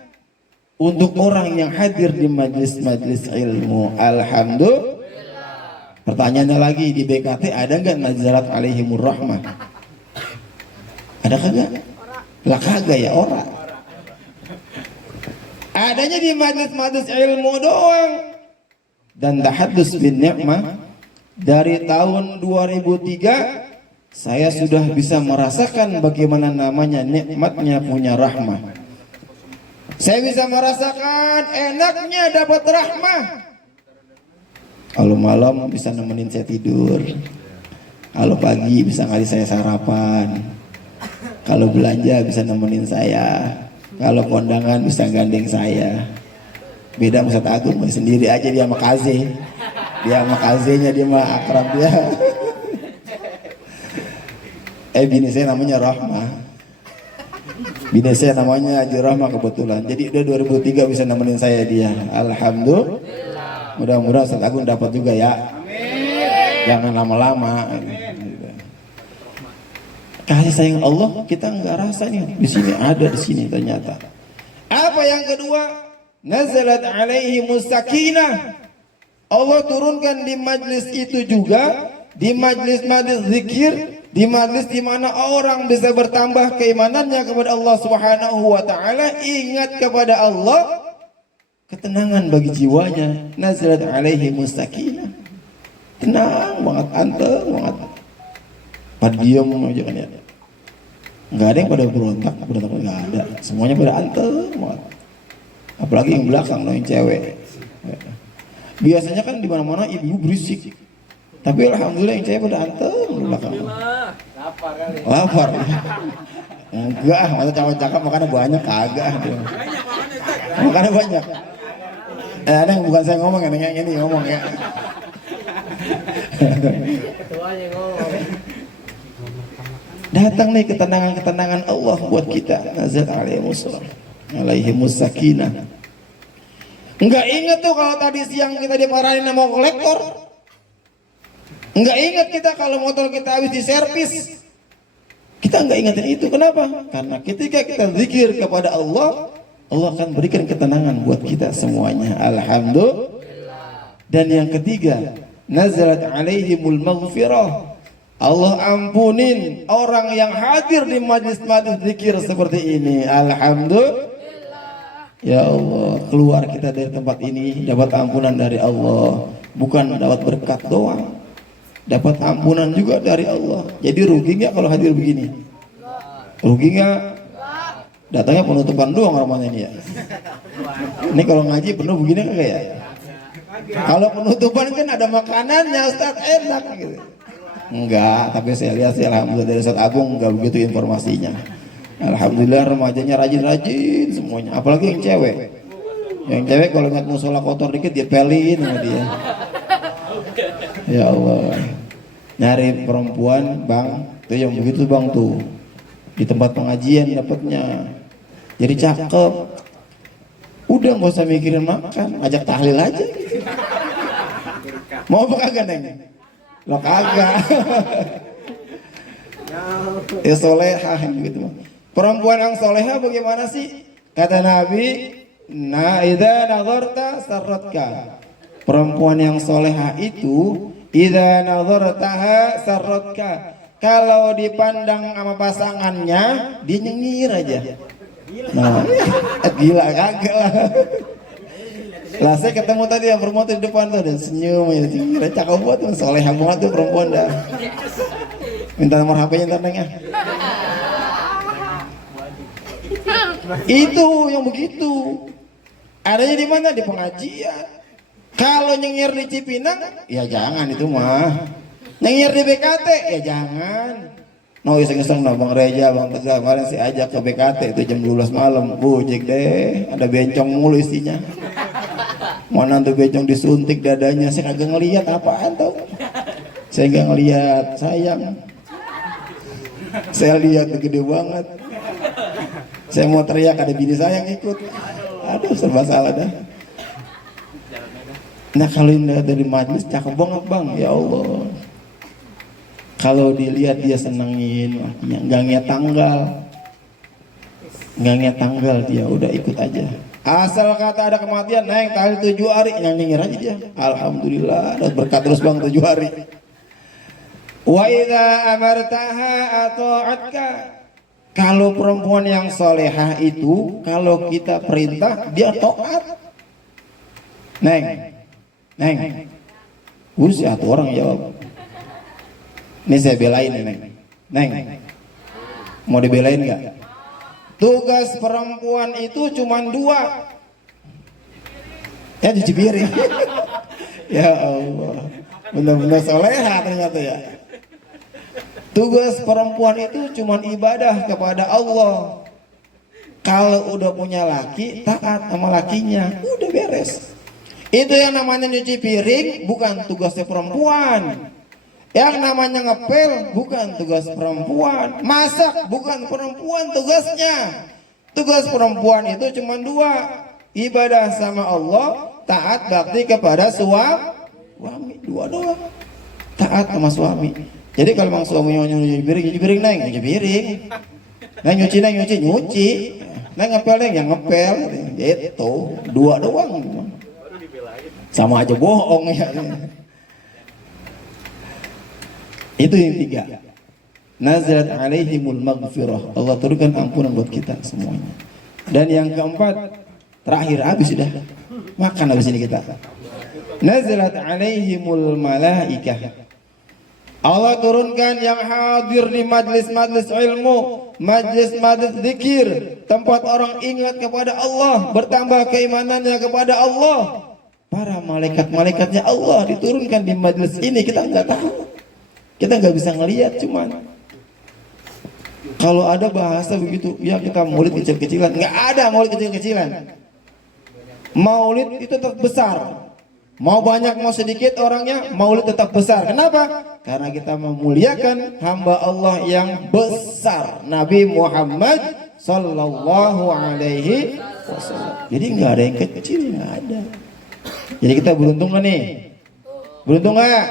untuk orang yang hadir di majlis-majlis ilmu. Alhamdulillah. Pertanyaannya lagi, di BKT ada enggak nazarat alaihimur rahmah? Ada kagak? Lah kagak ya orang. Adanya di majlis-majlis ilmu doang. Dan tahaddus bin ni'mah, dari tahun 2003 saya sudah bisa merasakan bagaimana namanya nikmatnya punya rahmah. Saya bisa merasakan enaknya dapat rahmah. Kalau malam bisa nemenin saya tidur, kalau pagi bisa ngasih saya sarapan, Kalau belanja bisa nemenin saya. Kalau kondangan bisa gandeng saya. Beda Ustaz Agung sendiri aja dia sama kaze. Dia sama kazenya dia mah akrab dia. Bini saya namanya Rahmah. Bini saya namanya Haji Rahmah kebetulan. Jadi udah 2003 bisa nemenin saya dia. Alhamdulillah. Mudah-mudahan Ustaz Agung dapat juga ya. Jangan lama-lama. Kasih sayang Allah kita nggak rasa nih. Di sini ada di sini ternyata. Apa yang kedua? Nazalat alaihi musakinah. Allah turunkan di majlis itu juga, di majlis-majlis zikir, di majlis di mana orang bisa bertambah keimanannya kepada Allah Subhanahu wa taala, ingat kepada Allah, ketenangan bagi jiwanya. Nazalat alaihi musakinah. Tenang banget, anteng banget. Pada diam aja kan ya. Enggak ada yang pada berontak enggak ada. Semuanya pada anteng banget. Apalagi yang belakang yang cewek. Biasanya kan di mana-mana ibu berisik. Tapi alhamdulillah yang cewek pada anteng di belakang. Lapar kali. Lapar. Enggak, masa cakap-cakap makanya banyak kagak. Makanya banyak. Ada yang bukan saya ngomong, yang ini ngomong ya. Ketuanya ngomong. Datang nih ketenangan-ketenangan Allah buat kita. Nazal alaihi musakinah. Enggak ingat tuh kalau tadi siang kita dimarahin sama kolektor. Enggak ingat kita kalau motor kita habis diservis. Kita enggak ingatin itu. Kenapa? Karena ketika kita zikir kepada Allah, Allah akan berikan ketenangan buat kita semuanya. Alhamdulillah. Dan yang ketiga, nazalat alaihimul maghfirah. Allah ampunin orang yang hadir di majlis-majlis zikir seperti ini. Alhamdulillah. Ya Allah, keluar kita dari tempat ini dapat ampunan dari Allah. Bukan dapat berkat doang, dapat ampunan juga dari Allah. Jadi rugi nggak kalau hadir begini? Rugi nggak? Datangnya penutupan doang ramanya ini ya. Ini kalau ngaji penuh begini kagak ya? Kalau penutupan kan ada makanannya, Ustaz, enak gitu. Enggak, tapi saya lihat sih alhamdulillah dari Ustaz Agung enggak begitu informasinya. Alhamdulillah remajanya rajin-rajin semuanya, apalagi yang cewek. Yang cewek kalau ngeliat musola kotor dikit dia pelin sama dia. Ya Allah. Nyari perempuan, Bang, tuh yang begitu Bang tuh. Di tempat pengajian dapatnya. Jadi cakep. Udah nggak usah mikirin makan, ajak tahlil aja. Mau apa kagak Neng? Lo kagak. Ya solehah gitu. Perempuan yang solehah bagaimana sih? Kata Nabi, nah idza nazarta sarratka. Perempuan yang solehah itu idza nazartaha sarratka. Kalau dipandang sama pasangannya, dia nyengir aja. Nah, gila kagak lah. Lah saya ketemu tadi yang perempuan di depan tuh dan senyum ya, kira cakep banget tuh, solehah banget tuh perempuan dah. Minta nomor HP-nya ntar Neng ya. Itu yang begitu. Adanya di mana? Di pengajian. Kalau nyengir di Cipinang, ya jangan itu mah. Nyengir di BKT, ya jangan. No iseng-iseng no Bang Reja, Bang Tegal kemarin sih ajak ke BKT itu jam 12 malam. Bujik deh, ada bencong mulu isinya. Mana tuh bencong disuntik dadanya, saya kagak ngelihat apaan tuh. Saya nggak ngelihat, sayang. Saya lihat gede banget. Saya mau teriak ada bini saya yang ikut. Aduh serba salah dah. Nah kalau ini dari majlis cakep banget Bang, ya Allah. Kalau dilihat dia senengin, nggak ngiat tanggal dia udah ikut aja. Asal kata ada kematian, naik tahlil 7 hari, nyengir aja dia. Alhamdulillah, dapat berkat terus Bang 7 hari. Wa idza amartaha ata'atka. Kalau perempuan yang solehah itu, kalau kita perintah dia taat. Neng, satu orang jawab. Ini saya belain nih Neng. Mau dibelain nggak? Tugas perempuan itu cuma 2. Ya cuci piring. Ya Allah, benar-benar solehah ternyata ya. Tugas perempuan itu cuma ibadah kepada Allah. Kalau udah punya laki, taat sama lakinya, udah beres. Itu yang namanya nyuci piring bukan tugasnya perempuan. Yang namanya ngepel bukan tugas perempuan. Masak bukan perempuan tugasnya. Tugas perempuan itu cuma dua. Ibadah sama Allah, taat bakti kepada suami. Dua doang. Taat sama suami. Jadi kalau memang suaminya nyuci piring neng, nyuci piring. Neng nyuci. Neng ngepel yang ngepel. Itu dua doang. Sama aja bohong ya. Itu yang tiga. Nazalat alaihimul maghfirah. Allah turunkan ampunan buat kita semuanya. Dan yang keempat, terakhir habis sudah. Makan habis ini kita. Nazalat alaihimul malaikah. Allah turunkan yang hadir di majlis-majlis ilmu, majlis-majlis zikir, tempat orang ingat kepada Allah, bertambah keimanannya kepada Allah. Para malaikat-malaikatnya Allah diturunkan di majlis ini, kita nggak tahu. Kita nggak bisa ngelihat, cuman kalau ada bahasa begitu, ya kita maulid kecil-kecilan, nggak ada maulid kecil-kecilan. Maulid itu tetap besar. Mau banyak mau sedikit orangnya, maulid tetap besar. Kenapa? Karena kita memuliakan hamba Allah yang besar, Nabi Muhammad sallallahu alaihi wasallam. Jadi nggak ada yang kecil, nggak ada. Jadi kita beruntung kan nih? Beruntung nggak?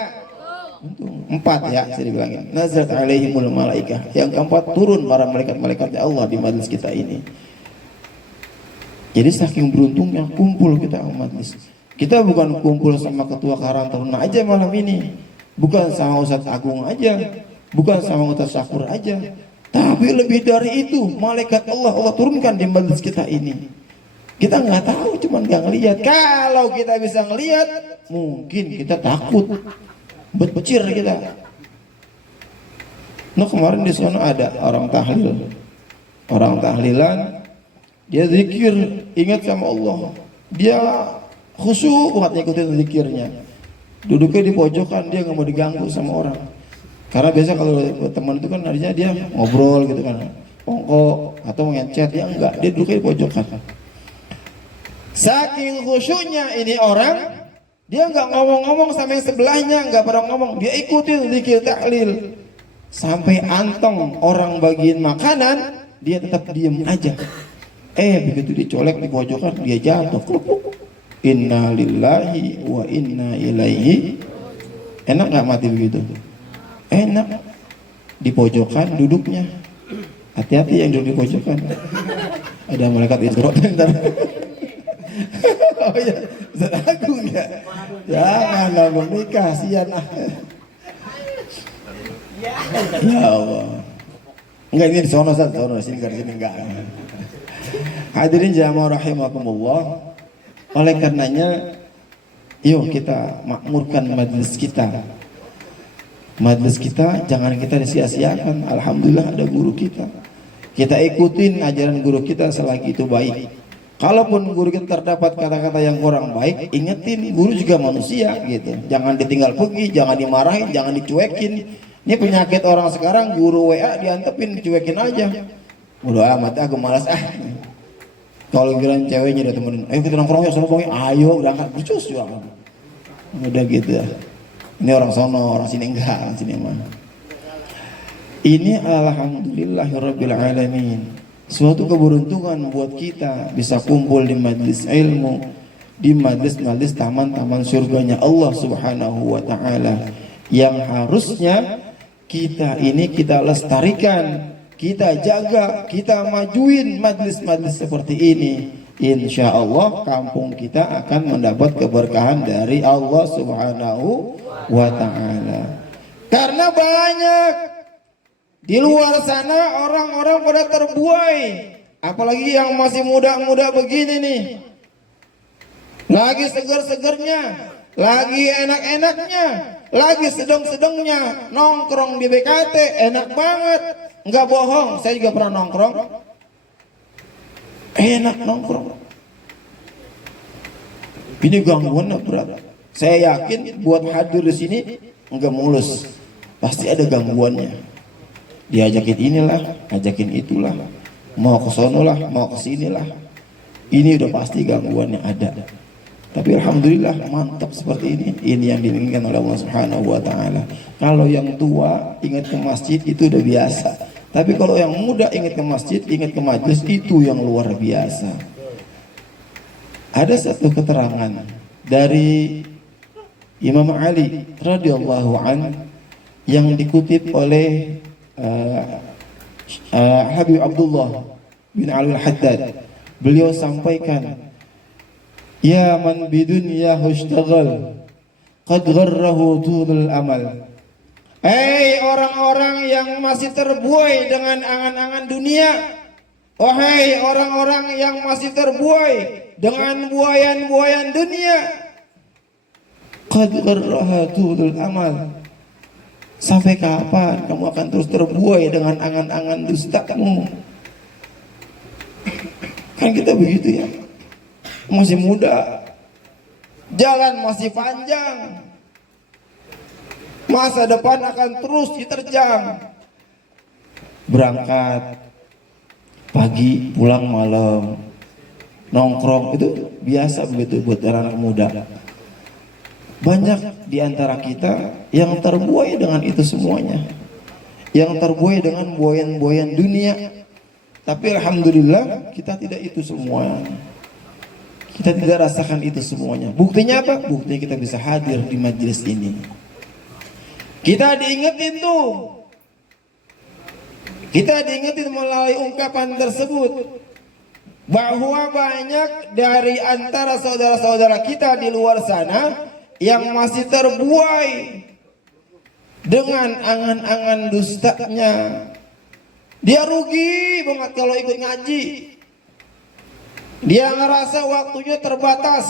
Beruntung. 4 ya, saya dibilangin. Nazalat alaihimul malaikah. Yang keempat, turun para malaikat-malaikatnya Allah di majlis kita ini. Jadi saking beruntungnya kumpul kita majlis. Kita bukan kumpul sama ketua Karang Taruna aja malam ini, bukan sama Ustadz Agung aja, bukan sama Ustadz Syakur aja, tapi lebih dari itu malaikat Allah turunkan di majlis kita ini. Kita nggak tahu, cuman nggak ngelihat. Kalau kita bisa ngelihat, mungkin kita takut, becir kita. Nah kemarin di sana ada orang tahlilan, dia zikir, ingat sama Allah, dia khusyuk banget ngikutin zikirnya. Duduknya di pojokan, dia nggak mau diganggu sama orang. Karena biasa kalau teman itu kan harinya dia ngobrol gitu kan, pongko atau ngechat, ya enggak, dia duduknya di pojokan. Saking khusyuknya ini orang, dia nggak ngomong-ngomong sama yang sebelahnya, nggak pada ngomong, dia ikutin zikir tahlil. Sampai antong orang bagiin makanan, dia tetap diem aja. Begitu dicolek di pojokan, dia jatuh. Inna lillahi wa inna ilaihi. Enak nggak mati begitu? Enak. Di pojokan duduknya. Hati-hati yang duduk di pojokan. Ada malaikat Isra bentar. Oh ya, Ustaz Agung ya. Jangan ngomong nikah, kasihan ah. Ya Allah. Enggak, ini di sono sini kan sini enggak. Hadirin jamaah rahimakumullah. Oleh karenanya, yuk kita makmurkan majlis kita. Majlis kita jangan kita disia-siakan. Alhamdulillah ada guru kita. Kita ikutin ajaran guru kita selagi itu baik. Kalaupun guru kita terdapat kata-kata yang kurang baik, ingetin, guru juga manusia gitu. Jangan ditinggal pergi, jangan dimarahin, jangan dicuekin. Ini penyakit orang sekarang, guru WA diantepin, dicuekin aja. Udah amat, aku malas ah. Kalau bilang ceweknya udah temenin, ayo kita nongkrong ya, sono bongi, ayo berangkat, bercus juga. Udah gitu. Ini orang sono, orang sini enggak, orang sini mana. Ini alhamdulillahirabbil alamin. Suatu keberuntungan buat kita bisa kumpul di majlis ilmu, di majlis-majlis taman-taman surganya Allah Subhanahu wa taala. Yang harusnya kita ini kita lestarikan, kita jaga, kita majuin majlis-majlis seperti ini. Insya Allah kampung kita akan mendapat keberkahan dari Allah Subhanahu wa ta'ala. Karena banyak di luar sana orang-orang pada terbuai, apalagi yang masih muda-muda begini nih, lagi seger-segernya, lagi enak-enaknya, lagi sedang-sedangnya nongkrong di BKT, enak banget. Enggak bohong, saya juga pernah nongkrong. Enak nongkrong. Ini gangguan berat. Saya yakin buat hadir di sini enggak mulus. Pasti ada gangguannya. diajakin inilah, ajakin itulah, mau ke sonolah, mau ke sinilah. Ini udah pasti gangguan yang ada. Tapi alhamdulillah mantap seperti ini. Ini yang diinginkan oleh Allah Subhanahu wa taala. Kalau yang tua ingat ke masjid itu udah biasa. Tapi kalau yang muda ingat ke masjid, ingat ke majelis, itu yang luar biasa. Ada satu keterangan dari Imam Ali radhiyallahu an yang dikutip oleh Habib Abdullah bin Ali al-Haddad. Beliau sampaikan, ya man bidunya hushtaghl qad gharrahu tulul amal. Hei orang-orang yang masih terbuai dengan angan-angan dunia. Wahai orang-orang yang masih terbuai dengan buayan-buayan dunia. Qad gharrahu tulul amal. Sampai kapan kamu akan terus terbuai dengan angan-angan dustamu? Kan kita begitu ya. Masih muda, jalan masih panjang, masa depan akan terus diterjang. Berangkat pagi, pulang malam, nongkrong, itu biasa begitu buat anak muda. Banyak di antara kita yang terbuai dengan itu semuanya, yang terbuai dengan buayan-buayan dunia. Tapi alhamdulillah kita tidak itu semua. Kita tidak rasakan itu semuanya. Buktinya apa? Buktinya kita bisa hadir di majelis ini. Kita diingetin tuh. Kita diingetin melalui ungkapan tersebut bahwa banyak dari antara saudara-saudara kita di luar sana yang masih terbuai dengan angan-angan dustanya. Dia rugi banget kalau ikut ngaji. Dia ngerasa waktunya terbatas,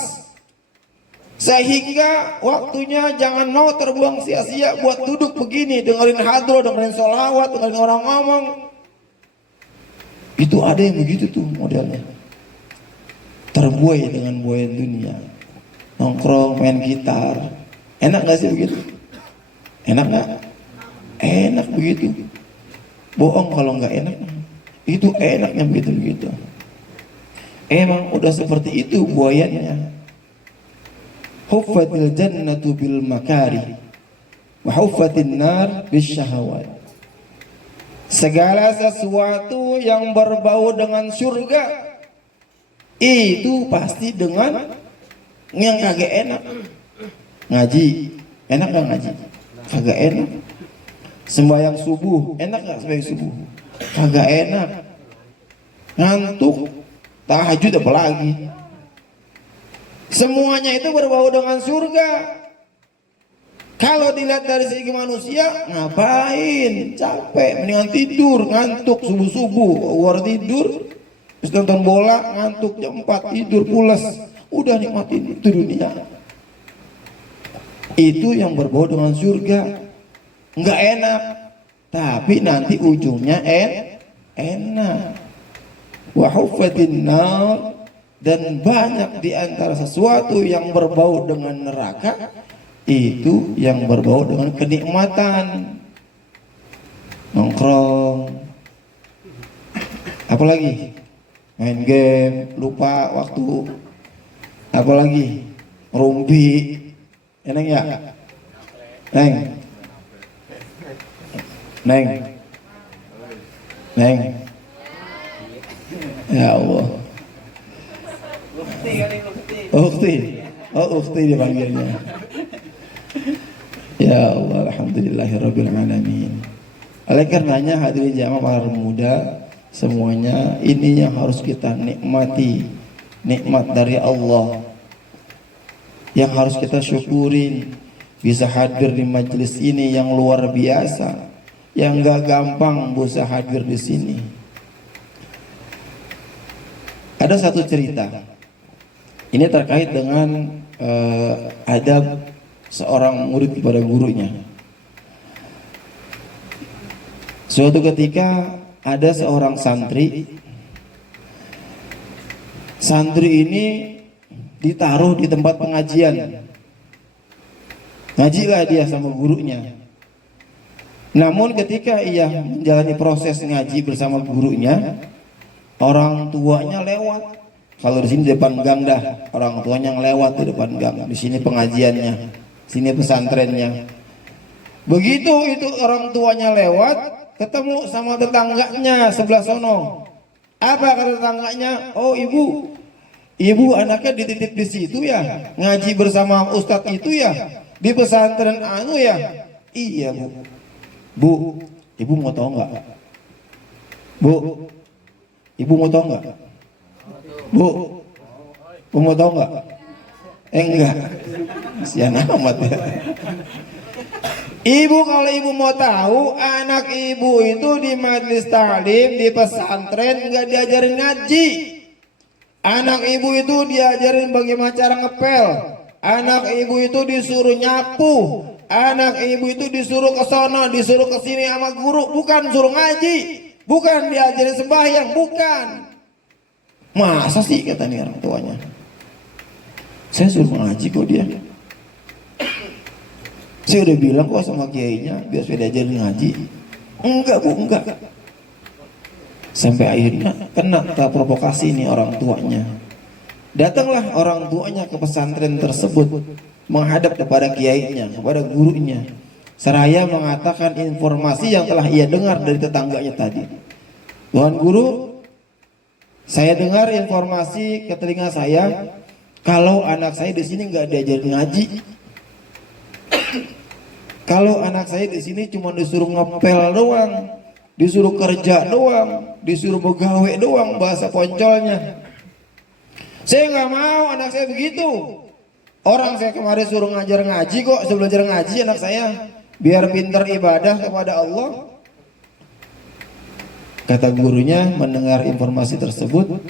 sehingga waktunya jangan mau terbuang sia-sia buat duduk begini, dengerin hadroh, dengerin sholawat, dengerin orang ngomong. Itu ada yang begitu tuh modelnya. Terbuai dengan buayan dunia. Nongkrong, main gitar. Enak gak sih begitu? Enak gak? Enak begitu. Bohong kalau nggak enak. Itu enaknya begitu-begitu. Emang udah seperti itu buayanya. Huffatil jannatu bil makari wa huffatin nar bis syahawat. Segala sesuatu yang berbau dengan surga itu pasti dengan yang kagak enak. Ngaji, enak gak ngaji? Kagak enak. Sembahyang subuh, enak gak sembahyang subuh? Kagak enak. Ngantuk, tahajud apalagi. Semuanya itu berbau dengan surga. Kalau dilihat dari segi manusia, ngapain? Capek, mendingan tidur, ngantuk subuh-subuh, luar tidur, terus nonton bola, ngantuk jam 4, tidur pulas. Udah nikmatin itu dunia. Itu yang berbau dengan surga. Nggak enak, tapi nanti ujungnya enak. Wa huffatin nar, dan banyak di antara sesuatu yang berbau dengan neraka itu yang berbau dengan kenikmatan. Nongkrong, apalagi main game, lupa waktu, apalagi rumpi, enak ya, Neng. Ya Allah. Ukti. Oh, ukti dipanggilnya. Ya Allah, alhamdulillahirabbil alamin. Oleh karenanya hadirin jamaah para muda semuanya, ini yang harus kita nikmati, nikmat dari Allah yang harus kita syukurin. Bisa hadir di majelis ini yang luar biasa, yang gak gampang bisa hadir di sini. Ada satu cerita. Ini terkait dengan adab seorang murid kepada gurunya. Suatu ketika ada seorang santri. Santri ini ditaruh di tempat pengajian. Ngajilah dia sama gurunya. Namun ketika ia menjalani proses ngaji bersama gurunya, orang tuanya lewat. Kalau di sini depan gang dah, orang tuanya lewat di depan gang. Di sini pengajiannya, sini pesantrennya. Begitu itu orang tuanya lewat, ketemu sama tetangganya sebelah sono. Apa kata tetangganya? Oh ibu anaknya dititip di situ ya, ngaji bersama ustadz itu ya, di pesantren anu ya. Iya bu, ibu mau tahu nggak? Bu, ibu mau tahu nggak? Bu mau tahu nggak? Enggak, kasihan amat ya. Ibu, kalau ibu mau tahu, anak ibu itu di majelis taklim di pesantren nggak diajarin ngaji. Anak ibu itu diajarin bagaimana cara ngepel. Anak ibu itu disuruh nyapu. Anak ibu itu disuruh ke sono, disuruh ke sini sama guru, bukan suruh ngaji, bukan diajarin sembahyang, bukan. Masa sih kata nih orang tuanya? Saya suruh ngaji kok dia. Saya udah bilang kok sama kiainya biar saya diajarin ngaji. Enggak bu, enggak. Sampai akhirnya kena provokasi nih orang tuanya. Datanglah orang tuanya ke pesantren tersebut, menghadap kepada kiainya, kepada gurunya, seraya mengatakan informasi yang telah ia dengar dari tetangganya tadi. Tuan guru, saya dengar informasi ke telinga saya kalau anak saya di sini nggak diajarin ngaji. Kalau anak saya di sini cuma disuruh ngepel doang, disuruh kerja doang, disuruh begawe doang, bahasa poncolnya. Saya nggak mau anak saya begitu. Orang saya kemarin suruh ngajar ngaji kok, saya belajar ngaji anak saya biar pintar ibadah kepada Allah. Kata gurunya mendengar informasi tersebut,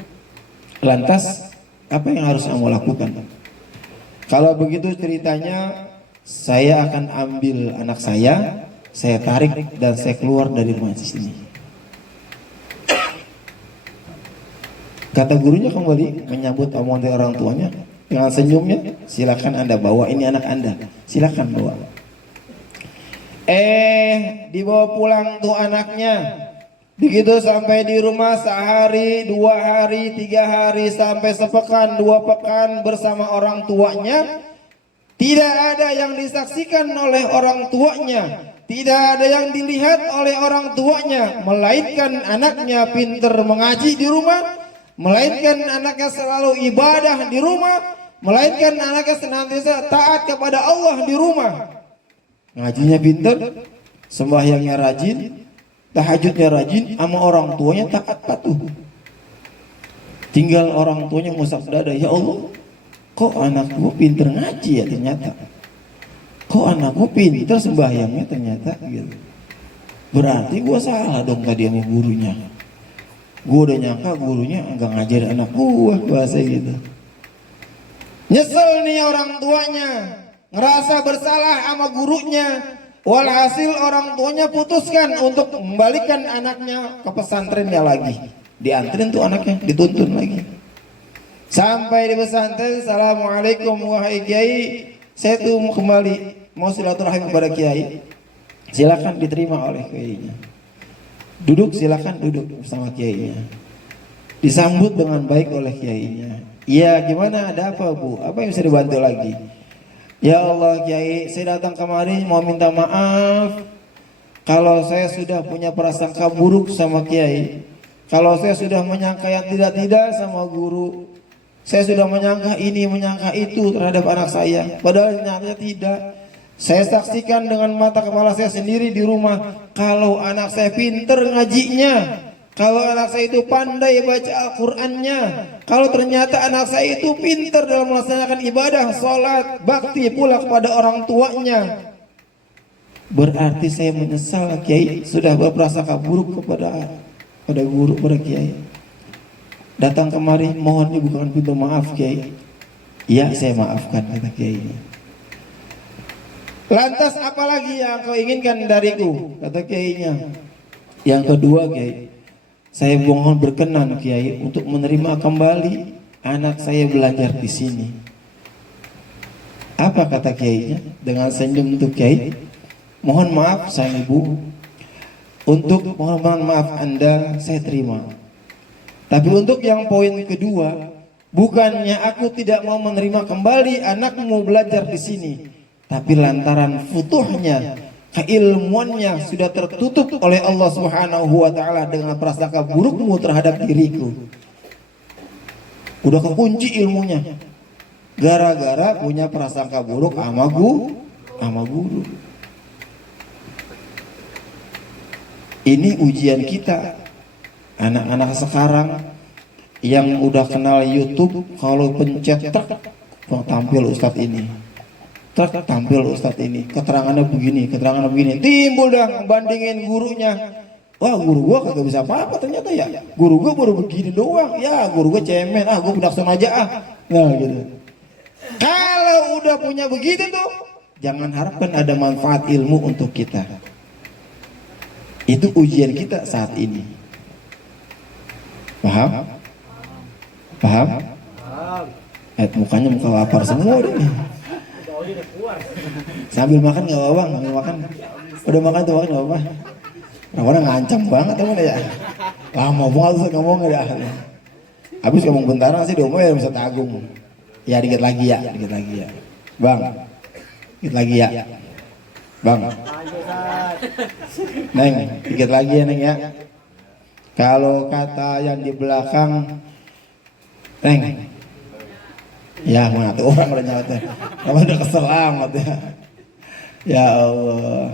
lantas apa yang harus kamu lakukan? Kalau begitu ceritanya, saya akan ambil anak saya tarik dan saya keluar dari majelis ini. Kata gurunya kembali menyambut omongan dari orang tuanya dengan senyumnya, silakan Anda bawa ini anak Anda, silakan bawa. Dibawa pulang tuh anaknya. Begitu sampai di rumah sehari, 2 hari, 3 hari, sampai sepekan, 2 pekan bersama orang tuanya. Tidak ada yang disaksikan oleh orang tuanya, tidak ada yang dilihat oleh orang tuanya, melainkan anaknya pintar mengaji di rumah, melainkan anaknya selalu ibadah di rumah, melainkan anaknya senantiasa taat kepada Allah di rumah. Ngajinya pintar, sembahyangnya rajin, tahajudnya rajin, sama orang tuanya taat patuh. Tinggal orang tuanya ngusap dada, ya Allah, kok anakku pinter ngaji ya ternyata. Kok anakku pinter sembahyangnya ternyata gitu. Berarti gue salah dong tadi sama gurunya. Gue udah nyangka gurunya enggak ngajarin anak gue, bahasa gitu. Nyesel nih orang tuanya, ngerasa bersalah sama gurunya. Walhasil orang tuanya putuskan untuk membalikan anaknya ke pesantrennya lagi. Dianterin tuh anaknya, dituntun lagi. Sampai di pesantren, assalamualaikum wahai kiai, saya tuh mau kembali, mau silaturahim kepada kiai. Silakan diterima oleh kiainya. Duduk, silakan duduk bersama kiainya. Disambut dengan baik oleh kiainya. Iya, gimana? Ada apa bu? Apa yang bisa dibantu lagi? Ya Allah kiai, saya datang kemari mau minta maaf kalau saya sudah punya prasangka buruk sama kiai. Kalau saya sudah menyangka yang tidak-tidak sama guru. Saya sudah menyangka ini, menyangka itu terhadap anak saya. Padahal nyatanya tidak. Saya saksikan dengan mata kepala saya sendiri di rumah. Kalau anak saya pinter ngajinya, kalau anak saya itu pandai baca Al-Qur'annya, kalau ternyata anak saya itu pinter dalam melaksanakan ibadah, sholat, bakti pula kepada orang tuanya, berarti saya menyesal kiai sudah berprasangka buruk kepada guru, pada kiai. Datang kemari, mohon dibukakan pintu maaf kiai. Iya, saya maafkan, kata kiai. Lantas apalagi yang kau inginkan dariku, kata kiainya. Yang kedua kiai, saya mohon berkenan kiai untuk menerima kembali anak saya belajar di sini. Apa kata kiainya dengan senyum untuk kiai? Mohon maaf sang ibu, Untuk permohonan maaf Anda saya terima. Tapi untuk yang poin kedua, bukannya aku tidak mau menerima kembali anakmu belajar di sini, tapi lantaran futuhnya, keilmuannya sudah tertutup oleh Allah Subhanahu wa taala dengan prasangka burukmu terhadap diriku. Udah kekunci ilmunya. Gara-gara punya prasangka buruk sama guru. Ini ujian kita. Anak-anak sekarang yang udah kenal YouTube, kalau pencet truk tampil Ustadz ini. Truk tampil Ustadz ini. Keterangannya begini. Timbul dah bandingin gurunya. Wah, guru gua kagak bisa apa-apa ternyata ya. Guru gua baru begini doang. Ya, guru gua cemen. Gua pendakson aja Nah, gitu. Kalau udah punya begitu tuh, jangan harapkan ada manfaat ilmu untuk kita. Itu ujian kita saat ini. Paham? Mukanya muka lapar semua udah nih. Sambil makan nggak apa-apa, sambil makan. Udah makan tuh makan nggak apa-apa. Orang ngancam banget teman ya. Lama banget ngomong ya. Habis ngomong bentaran sih diomongin bisa Agung. Ya dikit lagi ya. Bang. Dikit lagi ya. Bang. Neng, dikit lagi ya Neng ya. Kalau kata yang di belakang, Neng, ya mana tuh orang udah nyawatnya, kamu udah kesel amat ya. Ya Allah.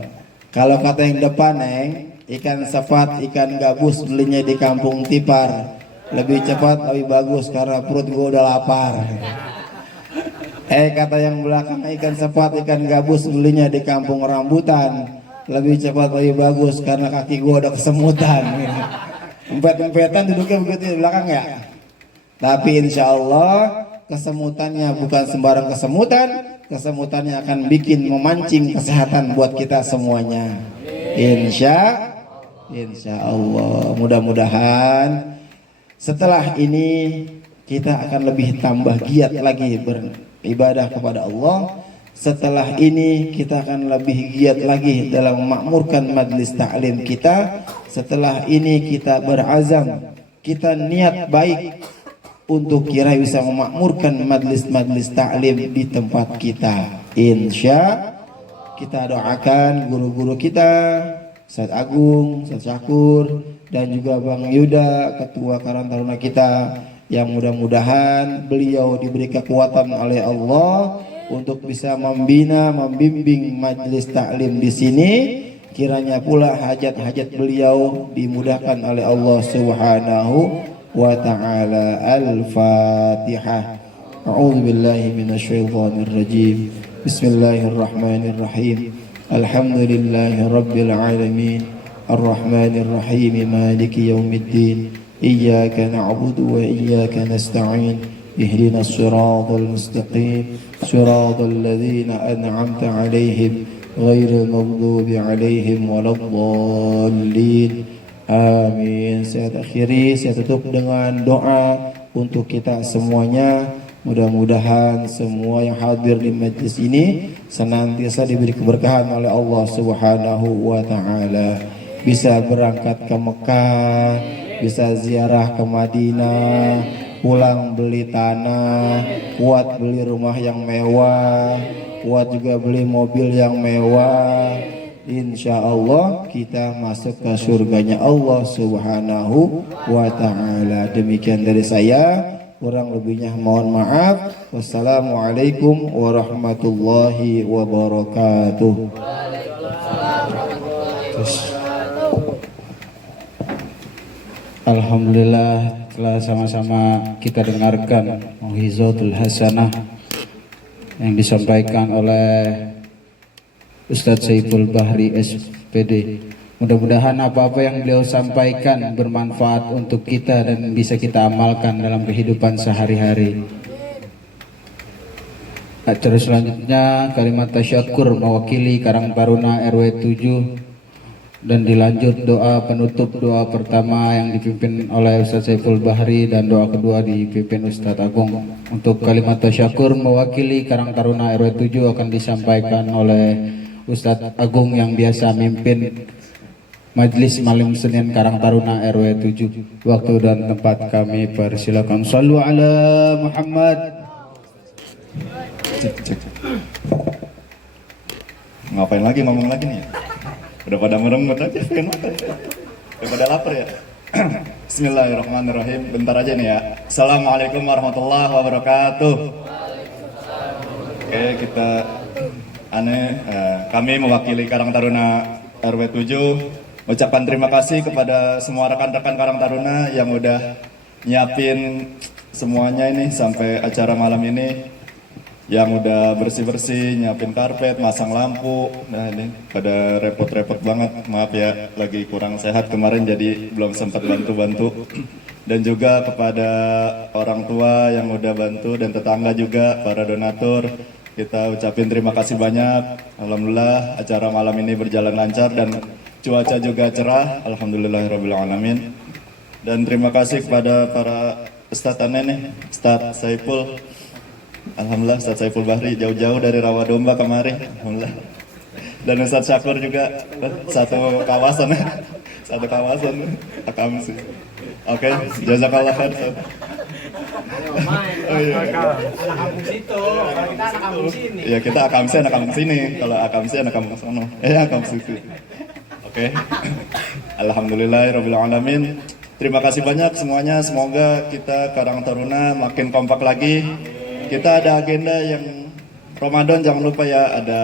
Kalau kata yang depan Neng, ikan sepat, ikan gabus belinya di kampung Tipar, lebih cepat, lebih bagus karena perut gua udah lapar. Kata yang belakang, ikan sepat, ikan gabus belinya di kampung Rambutan, lebih cepat, lebih bagus karena kaki gua udah kesemutan. Empet-empetan duduknya begitu di belakang ya. Tapi insya Allah kesemutannya bukan sembarang kesemutannya akan bikin memancing kesehatan buat kita semuanya. Insya Allah. Mudah-mudahan setelah ini kita akan lebih tambah giat lagi beribadah kepada Allah. Setelah ini kita akan lebih giat lagi dalam memakmurkan majlis ta'lim kita. Setelah ini kita berazam, kita niat baik untuk kira bisa memakmurkan majlis-majlis ta'lim di tempat kita. Insya kita doakan guru-guru kita, Ustadz Agung, Ustadz Syakur, dan juga Bang Yuda, Ketua Karang Taruna kita, yang mudah-mudahan beliau diberi kekuatan oleh Allah untuk bisa membina, membimbing majlis taklim di sini. Kiranya pula hajat-hajat beliau dimudahkan oleh Allah Subhanahu wa taala. Al-Fatihah. A'udzu billahi minasyaitonir rajim. Bismillahirrahmanirrahim. Alhamdulillahi rabbil alamin. Arrahmanir rahim. Maliki yaumiddin. Iyyaka na'budu wa iyyaka nasta'in. اهدنا الصراط المستقيم صراط الذين أنعمت عليهم غير المغضوب عليهم ولا الضالين Amin. Saya akhiri, saya tutup dengan doa untuk kita semuanya. Mudah-mudahan semua yang hadir di majlis ini senantiasa diberi keberkahan oleh Allah Subhanahu wa taala. Bisa berangkat ke Mekah, bisa ziarah ke Madinah, pulang beli tanah, kuat beli rumah yang mewah, kuat juga beli mobil yang mewah. Insya Allah kita masuk ke surganya Allah Subhanahu wa ta'ala. Demikian dari saya, kurang lebihnya mohon maaf. Wassalamualaikum warahmatullahi wabarakatuh. Alhamdulillah, telah sama-sama kita dengarkan Mau'izatul Hasanah yang disampaikan oleh Ustadz Saiful Bahri SPD. Mudah-mudahan apa-apa yang beliau sampaikan bermanfaat untuk kita dan bisa kita amalkan dalam kehidupan sehari-hari. Acara selanjutnya kalimat tasyakur mewakili Karang Taruna RW 7 dan dilanjut doa penutup. Doa pertama yang dipimpin oleh Ustadz Saiful Bahri dan doa kedua dipimpin Ustadz Agung. Untuk kalimat tasyakur mewakili Karang Taruna RW 7 akan disampaikan oleh Ustadz Agung yang biasa mimpin Majelis Malam Senin Karang Taruna RW 7. Waktu dan tempat kami persilakan. Shallu ala Muhammad. Cek. Ngapain lagi ngomong lagi nih? Udah pada meremut aja, pengen makan. Udah pada lapar ya. Bismillahirrahmanirrahim. Bentar aja nih ya. Assalamualaikum warahmatullahi wabarakatuh. Oke, kami mewakili Karang Taruna RW 7 ucapkan terima kasih kepada semua rekan-rekan Karang Taruna yang udah nyiapin semuanya ini sampai acara malam ini, yang udah bersih-bersih, nyiapin karpet, masang lampu. Nah ini pada repot-repot banget, maaf ya lagi kurang sehat kemarin jadi belum sempat bantu-bantu. Dan juga kepada orang tua yang udah bantu dan tetangga juga, para donatur, kita ucapin terima kasih banyak. Alhamdulillah acara malam ini berjalan lancar dan cuaca juga cerah, alhamdulillahirrabbilalamin. Dan terima kasih kepada para Ustadz Ane nih, Ustadz Saiful. Alhamdulillah Ustadz Saiful Bahri jauh-jauh dari Rawadomba kemari, alhamdulillah. Dan Ustadz Syakur juga satu kawasan Akamsi. Oke, jazakallah khair. Main, anak kampung situ, kalau kita anak kampung sini. Ya kita Akamsi anak kampung sini, kalau Akamsi anak kampung sono. Akamsi situ. Oke. Alhamdulillahirabbil alamin. Terima kasih banyak semuanya, semoga kita Karang Taruna makin kompak lagi. Kita ada agenda yang Ramadan, jangan lupa ya, ada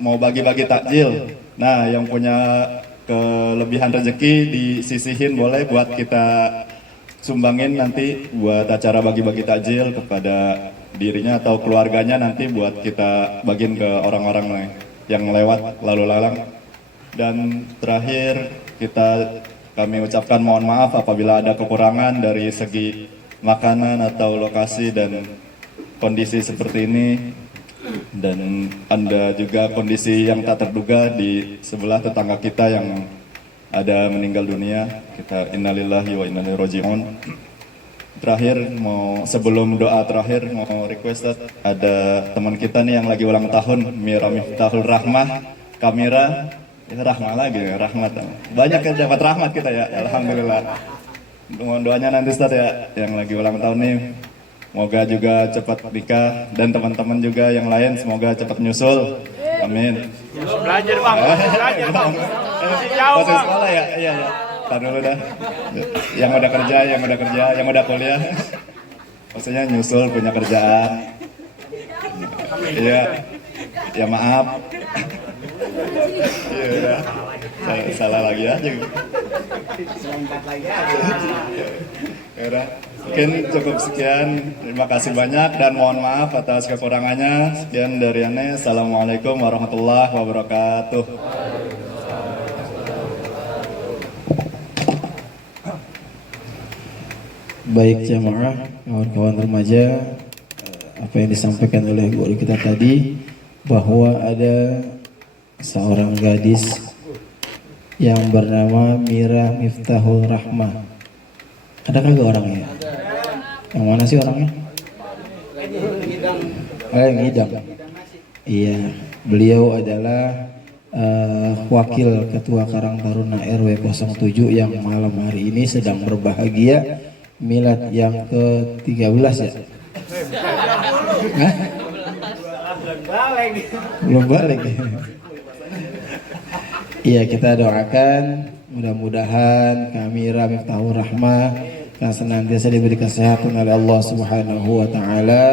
mau bagi-bagi takjil. Nah, yang punya kelebihan rezeki disisihin boleh buat kita sumbangin nanti buat acara bagi-bagi takjil kepada dirinya atau keluarganya, nanti buat kita bagiin ke orang-orang yang lewat lalu lalang. Dan terakhir kami ucapkan mohon maaf apabila ada kekurangan dari segi makanan atau lokasi dan kondisi seperti ini. Dan ada juga kondisi yang tak terduga di sebelah tetangga kita yang ada meninggal dunia. Kita innalillahi wa inna ilaihi raji'un. Terakhir sebelum doa terakhir mau request, ada teman kita nih yang lagi ulang tahun, Mira Miftahul Rahmah, Kamira. Rahmah lagi, rahmat. Banyak yang dapat rahmat kita ya, alhamdulillah. Mohon doanya nanti Ustaz ya, yang lagi ulang tahun nih. Semoga juga cepat nikah dan teman-teman juga yang lain semoga cepat nyusul. Amin. Belajar bang, belajar bang. Masih sekolah ya? Iya ya. Tar dulu dah. Yang udah kerja, yang udah kuliah. Maksudnya nyusul punya kerjaan. Iya. Ya maaf. Iya udah. Salah lagi aja. Ya udah. Mungkin cukup sekian. Terima kasih banyak dan mohon maaf atas kekurangannya. Sekian dari Ane. Assalamualaikum warahmatullahi wabarakatuh. Baik jamaah, kawan-kawan remaja, apa yang disampaikan oleh guru kita tadi, bahwa ada seorang gadis yang bernama Mira Miftahul Rahmah. Ada kagak orangnya? Yang mana sih orangnya? Yang ngidam. Iya, beliau adalah wakil ketua Karang Taruna RW 07 yang malam hari ini sedang berbahagia milad yang ke-13 ya? Hah? Belum balik. Iya, kita doakan mudah-mudahan Kamira Miftahul Rahmah yang senantiasa diberi kesehatan oleh Allah Subhanahu wa taala,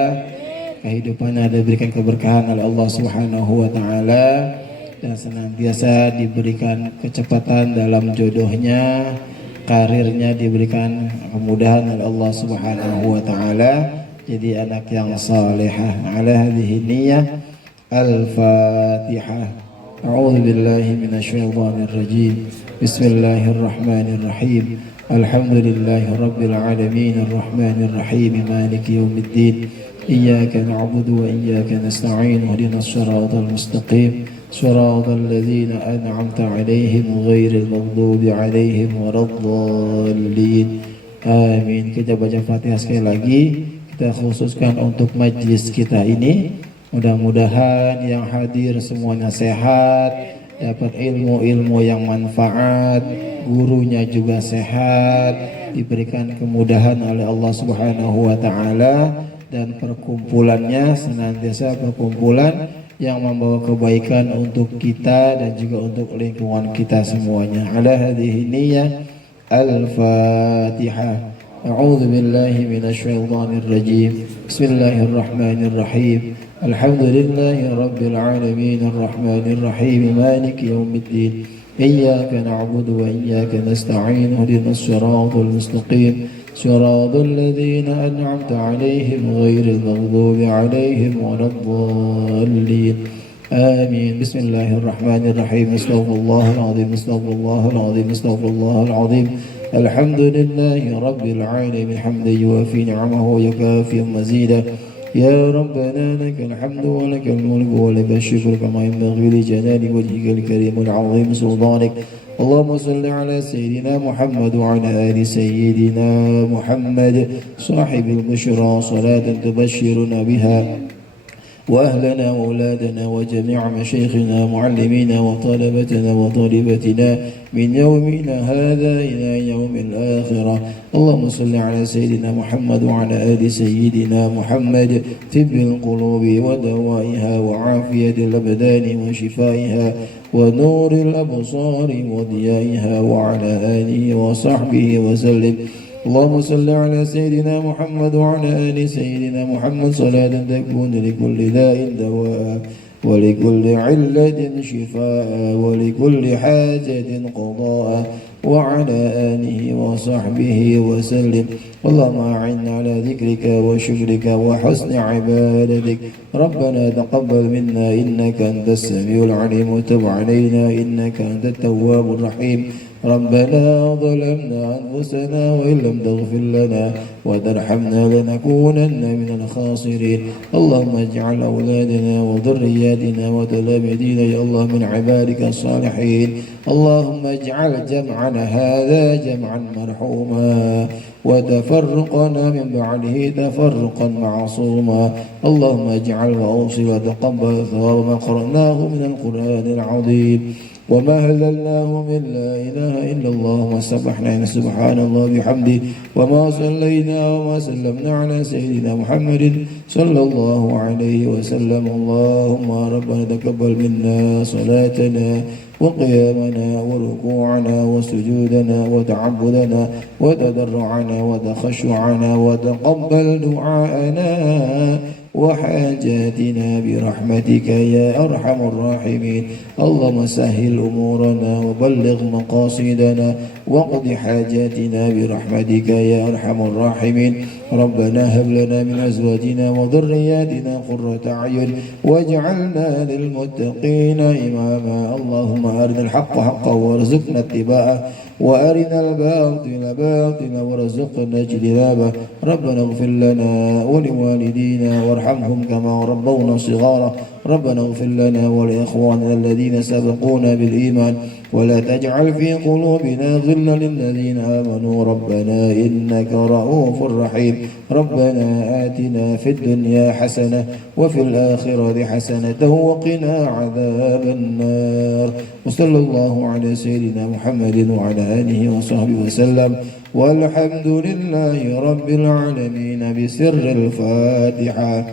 kehidupannya diberikan keberkahan oleh Allah Subhanahu wa taala, dan senantiasa diberikan kecepatan dalam jodohnya, karirnya diberikan kemudahan oleh Allah Subhanahu wa taala, jadi anak yang salihah. Ala hadhihi niyyah. Al-Fatihah. A'udzu billahi minasyaitonir rajim. Bismillahirrahmanirrahim. Alhamdulillahi rabbil alamin arrahmanir rahim maliki yaumiddin. Iyyaka na'budu wa iyyaka nasta'in. Ihdinas shiratal mustaqim. Shiratal ladzina an'amta 'alaihim ghairil maghdubi 'alaihim waladdallin. Amin. Kita baca Fatihah sekali lagi. Kita khususkan untuk majlis kita ini. Mudah-mudahan yang hadir semuanya sehat dapat ilmu-ilmu yang manfaat, gurunya juga sehat, diberikan kemudahan oleh Allah Subhanahu wa taala, dan perkumpulannya senantiasa perkumpulan yang membawa kebaikan untuk kita dan juga untuk lingkungan kita semuanya. Ala hadhihi niyyah. Al-Fatihah. A'udzu billahi minasyaitonir rajim. Bismillahirrahmanirrahim. Alhamdulillahi rabbil alamin arrahmanir rahim maliki yaumiddin. Iyyaka na'budu wa iyyaka nasta'in. Ihdinas siratal mustaqim. Siratal ladzina an'amta 'alaihim ghairil maghdubi 'alaihim waladdallin. آمين. بسم الله الرحمن الرحيم. استغفر الله العظيم. استغفر الله العظيم. استغفر الله العظيم. الحمد لله رب العالمين حمدا يوافي نعمه ويكافي مزيدا. يا ربنا لك الحمد ولك الملك ولك الشكر كما ينبغي لجلال وجهك الكريم العظيم سلطانك. اللهم صل على سيدنا محمد وعلى آل سيدنا محمد صاحب البشرى صلاة تبشرنا بها وأهلنا وأولادنا وجميع مشايخنا معلمينا وطلبتنا وطالبتنا من يومنا هذا إلى يوم الآخرة. اللهم صل على سيدنا محمد وعلى آل سيدنا محمد طب القلوب ودوائها وعافية الأبدان وشفائها ونور الأبصار وضيائها وعلى آله وصحبه وسلم. اللهم صل على سيدنا محمد وعلى آل سيدنا محمد صلاة تكون لكل داء دواء ولكل علة شفاء ولكل حاجة قضاء وعلى آله وصحبه وسلم. اللهم أعنا على ذكرك وشكرك وحسن عبادتك. ربنا تقبل منا إنك أنت السميع العليم وتب علينا إنك أنت التواب الرحيم. ربنا ظلمنا أنفسنا وإن لم تغفر لنا وترحمنا لنكونن من الخاسرين. اللهم اجعل أولادنا وذرياتنا وتلاميذنا يا الله من عبادك الصالحين. اللهم اجعل جمعنا هذا جمعا مرحوما وتفرقنا من بعده تفرقا معصوما. اللهم اجعل وأوصل وتقبل ثواب ما قرأناه من القرآن العظيم وما هللناه من لا إله إلا الله وسبحنا سبحان الله بحمده وما صلينا وما سلمنا على سيدنا محمد صلى الله عليه وسلم. اللهم ربنا تقبل منا صلاتنا وقيامنا وركوعنا وسجودنا وتعبدنا وتضرعنا وتخشعنا وتقبل دعاءنا وحاجاتنا برحمتك يا أرحم الراحمين. اللهم سهل أمورنا وبلغ مقاصدنا واقض حاجاتنا برحمتك يا أرحم الراحمين. ربنا هب لنا من أزواجنا وذرياتنا قرة أعين واجعلنا للمتقين إماما. اللهم أرنا الحق حقا وارزقنا اتباعه وأرنا الباطل باطلا وارزقنا اجتنابه. ربنا اغفر لنا ولوالدينا وارحمهم كما ربونا صغارا. ربنا اغفر لنا ولإخواننا الذين سبقونا بالإيمان ولا تجعل في قلوبنا غلا للذين آمنوا ربنا إنك رؤوف رحيم. ربنا آتنا في الدنيا حسنة وفي الآخرة حسنة وقنا عذاب النار. وصلى الله على سيدنا محمد وعلى آله وصحبه وسلم والحمد لله رب العالمين بسر الفاتحة.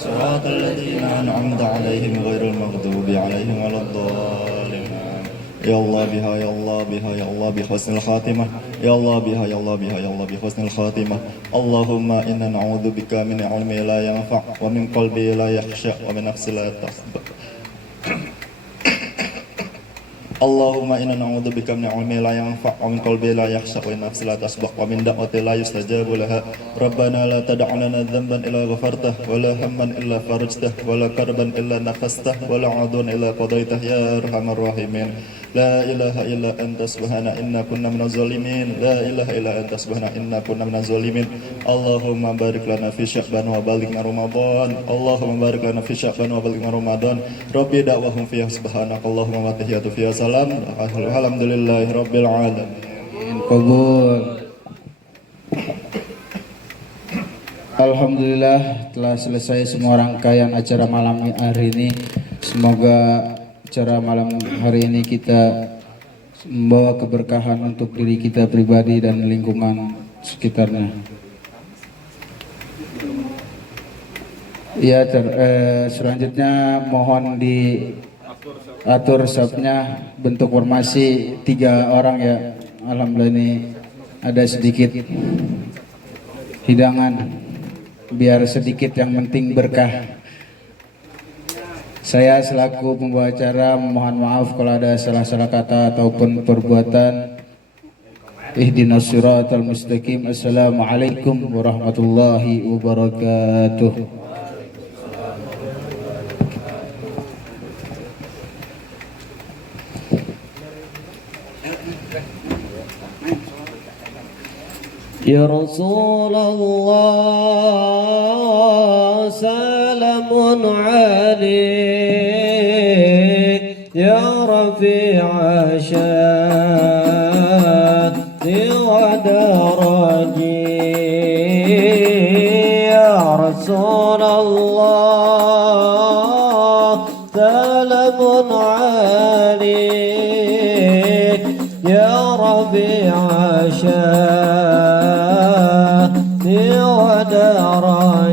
صراط الذين أنعمت عليهم غير المغضوب عليهم ولا الضالين. يا الله بها يا الله بها يا الله بحسن الخاتمة. يا الله بها يا الله بها يا الله بحسن الخاتمة. اللهم إنا نعوذ بك من علم لا ينفع ومن قلب لا يخشع ومن نفس لا تصبر. اللهم إنا نعوذ بك من علم لا ينفع ومن قلب لا يخشع ومن نفس لا تسبق ومن دعوة لا يستجاب لها. ربنا لا تدع لنا ذنبا إلا غفرته ولا هما إلا فرجته ولا كربا إلا نفسته ولا عدوا إلا قضيته يا أرحم الراحمين. لا إله إلا أنت سبحانك إنا كنا من الظالمين لا إله إلا أنت سبحانك إنا كنا من الظالمين اللهم بارك لنا في شعبان وبلغنا رمضان اللهم بارك لنا في شعبان وبلغنا رمضان ربي دعوهم فيها سبحانك اللهم وتحياتهم فيها سلام alhamdulillahi rabbil alamin. Kabul. Alhamdulillah telah selesai semua rangkaian acara malam hari ini. Semoga acara malam hari ini kita membawa keberkahan untuk diri kita pribadi dan lingkungan sekitarnya. Ya, selanjutnya mohon diatur safnya bentuk formasi 3 orang ya. Alhamdulillah ini ada sedikit hidangan. Biar sedikit yang penting berkah. Saya selaku pembawa acara mohon maaf kalau ada salah-salah kata ataupun perbuatan. Ihdinas siratal mustaqim. Assalamualaikum warahmatullahi wabarakatuh. يا رسول الله سلام عليك يا رفيع شاني ودرجي يا رسول الله سلام عليك يا رفيع شاني ودرجي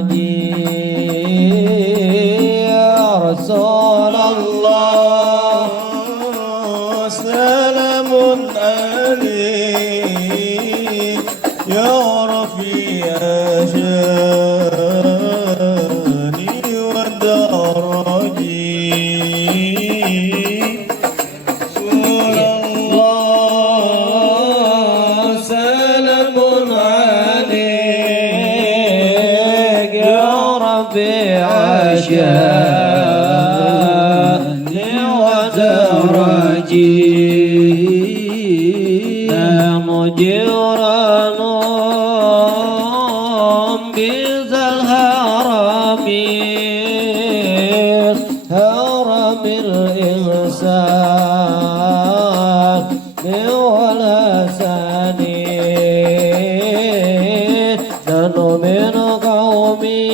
يا رسول الله سلام عليك يا رفيع شاني ودرجي شاني ودرجي مجران بذا الهرم هرم الإنسان والحسن نحن من قومي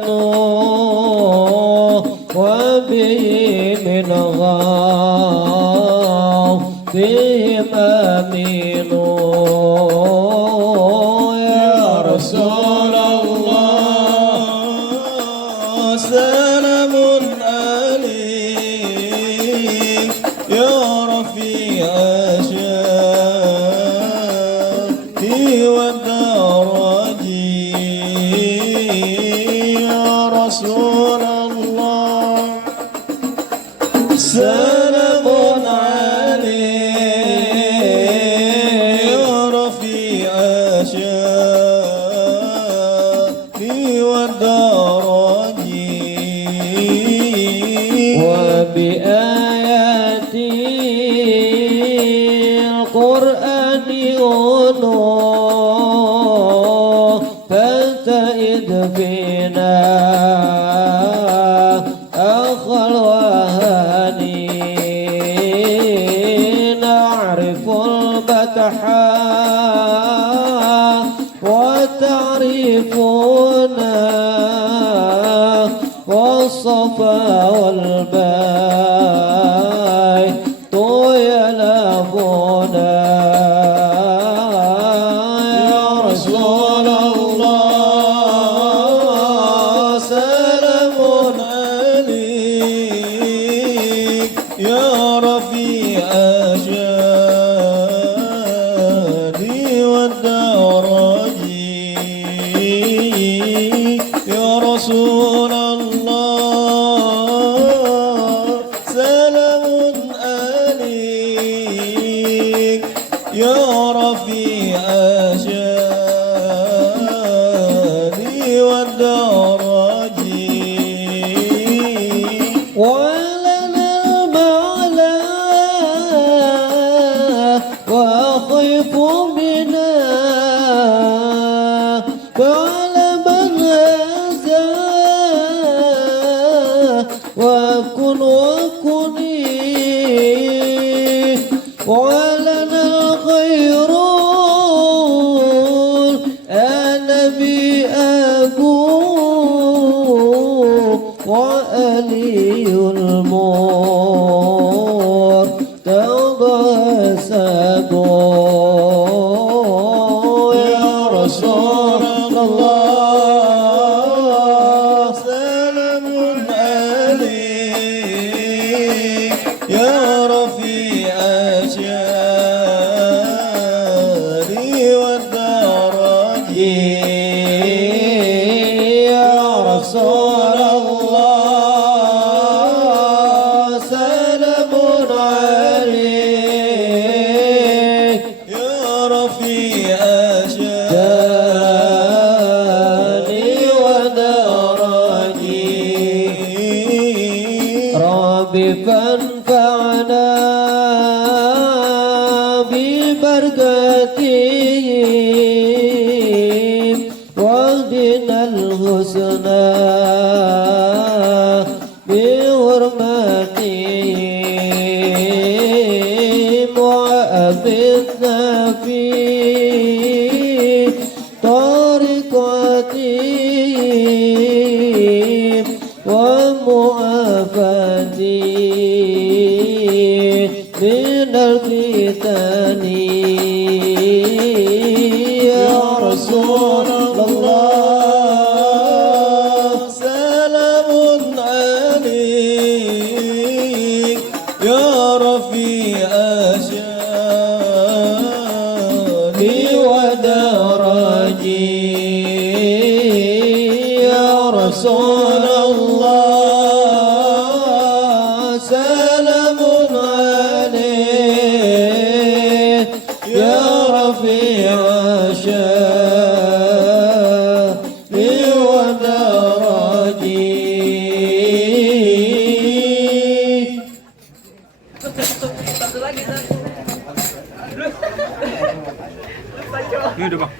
سكنوا وبه من غافهم أمينوا يا رسول الله سلام عليك يا رفيع شاني ودرجي رسول الله سلام عليك يا رفيع شاني ودرجي وبآيات القرآن ونور فاستئذ فينا وتعرفنا والصفا والبيت يلافنا يا رسول الله سلام عليك يا رفيع شاني ودرجي يا رسول الله سلام عليك يا رفيع شاني ودرجي فعلى من هذا وكن وكني ولنا الخير النبي أبوه وألي المرتضى سبوه يا رسول الله سلام عليك يا رفيع أشياري والدرج يا رسول الله سلام عليك يا رفيع أشياري ودرجي ربي فانفعنا ببركتهم واهدنا الحسنى بحرمتهم وأبثنا في طريقتهم ومعافاتهم من الفتن يا رسول الله سلام عليك يا رفيع أشياري ودرجي يا رسول الله سلام عليك يا رفيع أشياري ودرجي Ini udah bang.